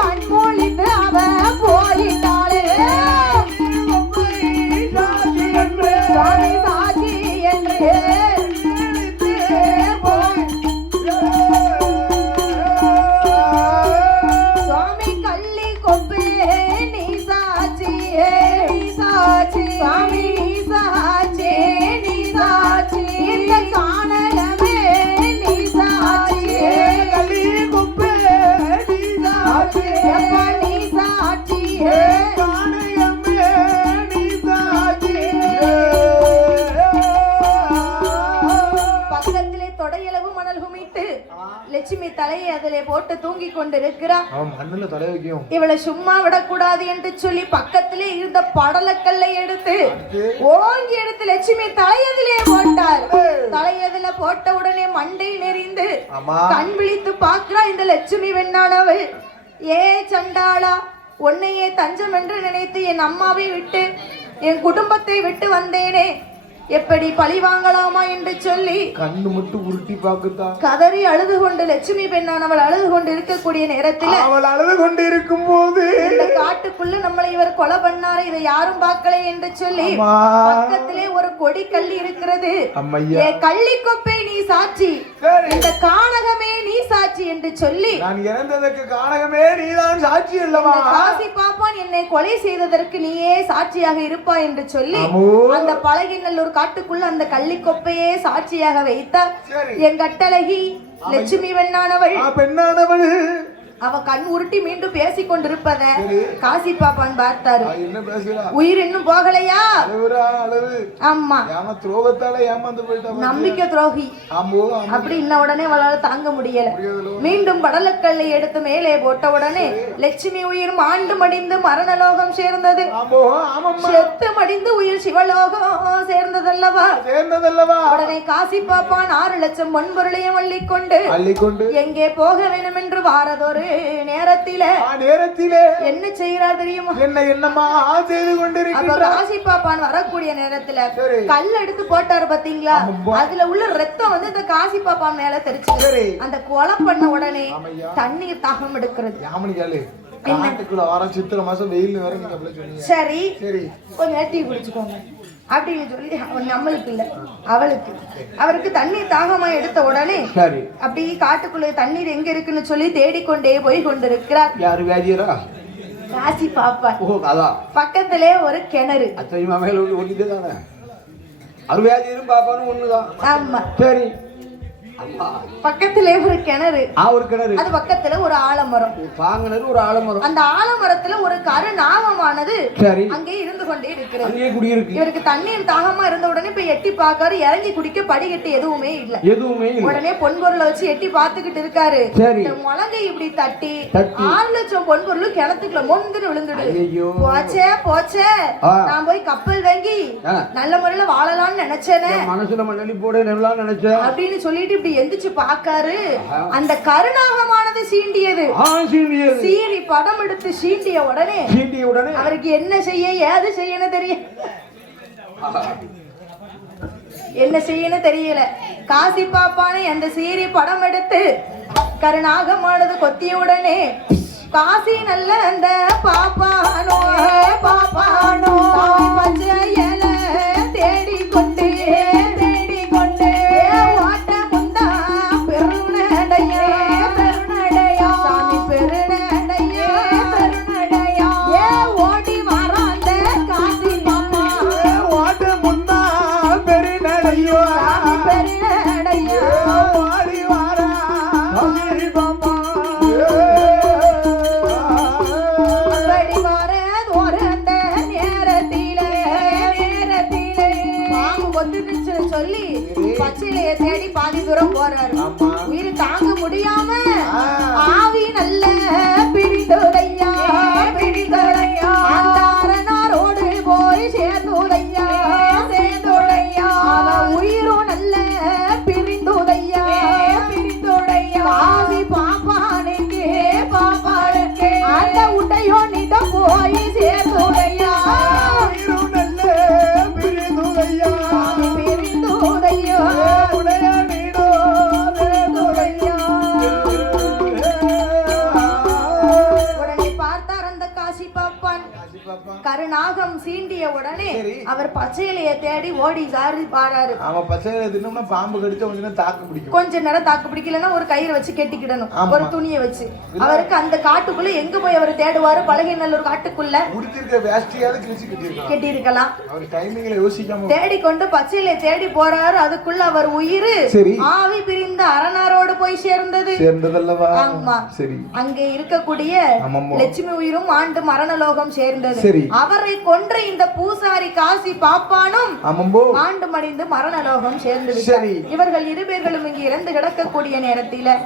கண்மொழிந்து அவ போயிட்டாளே சாட்சி என்று சுவாமி கள்ளி கொப்பே நீ சாட்சி சுவாமி நீ சாட்சி இந்த காணலமே நீ சாட்சி கள்ளி கொப்பே நீ சாட்சி நீ சாட்சி காணலமே நீ சாட்சி பக்கத்திலே தொடையளவு மணல் குமித்து லட்சுமி தலையை அதிலே போட்டு தூங்கி கொண்டிருக்கிறார். மண்ணுல தலை வைக்கும் இவளை சும்மா விடக்கூடாது என்று சொல்லி பக்கத்திலே இருந்த படலக்கல்லை எடுத்து ஓங்கி எடுத்து லட்சுமி தலையதிலே போட்டார். தலையதில போட்ட உடனே மண்டை நெறிந்து கண் விழித்து பார்க்கிறா இந்த லட்சுமி வெண்ணானவள். ஏ சண்டாளா, உன்னையே தஞ்சம் என்று நினைத்து என் அம்மாவை விட்டு என் குடும்பத்தை விட்டு வந்தேனே, எப்படி பழி வாங்கலாமா என்று சொல்லி கண்ணு மட்டும் உருட்டி பாக்குதா கதறி அழுது கொண்டு லட்சுமி பெண்ணானவள் அழுது கொண்டு இருக்கக்கூடிய நேரத்தில் அவள் அழுது கொண்டு இருக்கும் போது இந்த காட்டுக்குள்ள நம்மளை இவர் கொலை பண்ணாரு, இதை யாரும் பார்க்கல என்று சொல்லி பக்கத்திலே ஒரு கொடி கள்ளி இருக்கிறது. ஏ கள்ளி கொப்பை நீ சாட்சி, இந்த கானகமே நீ சாட்சி என்று சொல்லி நான் இறந்ததற்கு கானகமே நீதான் சாட்சி அல்லவா, காசி பாப்பான் என்னை கொலை செய்ததற்கு நீயே சாட்சியாக இருப்பாய் என்று சொல்லி அந்த பழகிநல்லூர் காட்டுக்குள்ள அந்த கள்ளி கொப்பையே சாட்சியாக வைத்தார் என் கட்டழகி லட்சுமி பெண்ணானவள். அவ கண் உருட்டி மீண்டும் பேசிக் கொண்டிருப்பத காசி பாப்பான் பார்த்தாரு. உயிர் இன்னும் போகலையா? ஆமா, நம்பிக்கை துரோகி அப்படி இன்ன உடனே அவளால தாங்க முடியல. மீண்டும் படலக்கல்லை எடுத்து மேலே போட்ட உடனே லட்சுமி உயிர் மாண்டு மடிந்து மரணலோகம் சேர்ந்தது. செத்து மடிந்து உயிர் சிவலோகம் சேர்ந்ததல்லவா. உடனே காசி பாப்பான் 6 லட்சம் பொன்பொருளையும் அள்ளிக்கொண்டு எங்கே போக வேண்டும் என்று வாரதொரு நேரத்திலே என்ன செய்யறார் தெரியுமா? என்னமா செய்து கொண்டிருக்கிறார். காசி பாப்பான் வரக்கூடிய நேரத்துல கல் எடுத்து போட்டாரு பாத்தீங்களா, அதுல உள்ள ரத்தம் வந்து இந்த காசி பாப்பான் மேல தெரிச்சு அந்த கொலை பண்ண உடனே தண்ணீர் தாகம் எடுக்கிறது. சித்திரை மாசம் வெயில் வேற சரி கொஞ்சம் டீ குடிச்சுக்கோங்க அப்படின்னு சொல்லி நம்மளுக்கு இல்ல அவளுக்கு அவருக்கு தண்ணீர் தாகமா எடுத்த உடனே அப்படி காட்டுக்குள்ள தண்ணீர் எங்க இருக்குன்னு சொல்லி தேடிக்கொண்டே போய் கொண்டிருக்கிறார். யாரு வியாதியரா? காசி பாப்பா. பக்கத்திலே ஒரு கிணறு. அருவியாதியரும் பாப்பானும் ஒண்ணுதான். ஆமா சரி, பக்கத்திலே ஒரு கிணறு. ஒரு கிணறு, அது பக்கத்துல ஒரு ஆலமரம். பாங்கிணறு, ஒரு ஆலமரம். அந்த ஆலமரத்துல ஒரு கருநாகமானது சரி அங்கே இருந்து கொண்டே இருக்கிறது. அங்கே குடியிருக்கு. இவருக்கு தண்ணீர் தாகமா இருந்த உடனே போய் எட்டி பாக்காரு. இறங்கி குடிக்க படிக்கட்டு எதுவுமே இல்ல. உடனே பொன்பொருளை வச்சு எட்டி பாத்துக்கிட்டு இருக்காரு. முழங்கை இப்படி தட்டி 6 லட்சம் பொன்பொருள் கிணத்துக்குள்ள மொந்துன்னு விழுந்துடு. போச்சே நான் போய் கப்பல் வாங்கி நல்ல முறையில வாழலாம்னு நினைச்சேனே, மனசுல மண்ணலி போட நினைச்சேன் அப்படின்னு சொல்லிட்டு இப்படி எந்திரிச்சு பாக்காரு. அந்த கருநாகமானது சீண்டியது. சீறி படம் எடுத்து சீண்டிய உடனே அவருக்கு என்ன செய்ய ஏது செய்யணும் தெரியல. காசி பாப்பானே அந்த சீறி படம் எடுத்து கருநாகமானது கொத்திய உடனே காசி நல்ல அந்த பாப்பானோ தேடி கொண்டு வாட்ட முந்தா பெருநடைய கருநாகம் சீண்டிய உடனே அவர் பச்சை இலையை தேடி ஓடி சாரி பாராரு. அவன் பச்சை இலையை தின்னோம்னா பாம்பு கடிச்ச கொஞ்ச நேரம் தாக்கு பிடிக்கலன்னா ஒரு கயிறு வச்சு கெட்டிக்கிடணும், ஒரு துணியை வச்சு. அவருக்கு அந்த காட்டுக்குள்ள எங்க போய் அவர் தேடுவாரு? பலகைநல்லூர் காட்டுக்குள்ள கெட்டி இருக்கலாம். தேடிக்கொண்டு பச்சையில தேடி போறாரு. அதுக்குள்ள அவர் உயிர் ஆவி பிரிந்த அரணாரோடு போய் சேர்ந்தது. ஆமா, அங்கே இருக்கக்கூடிய லட்சுமி உயிரும் ஆண்டு மரணலோகம் சேர்ந்தது. அவரை கொன்ற இந்த பூசாரி காசி பாப்பானும் ஆண்டு மடிந்து மரணலோகம் சேர்ந்தது. இவர்கள் இருபேர்களும் இங்கு இறந்து கிடக்கக்கூடிய நேரத்தில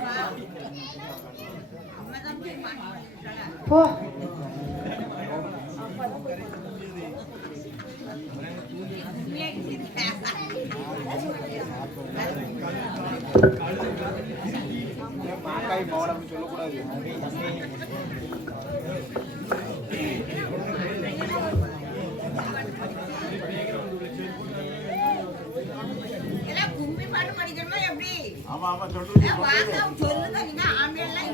போ சொல்லக்கூடாது. ஆமா ஆமா சொல்லுங்க. சொல்லுங்க நீங்க ஆம்பளை எல்லாம்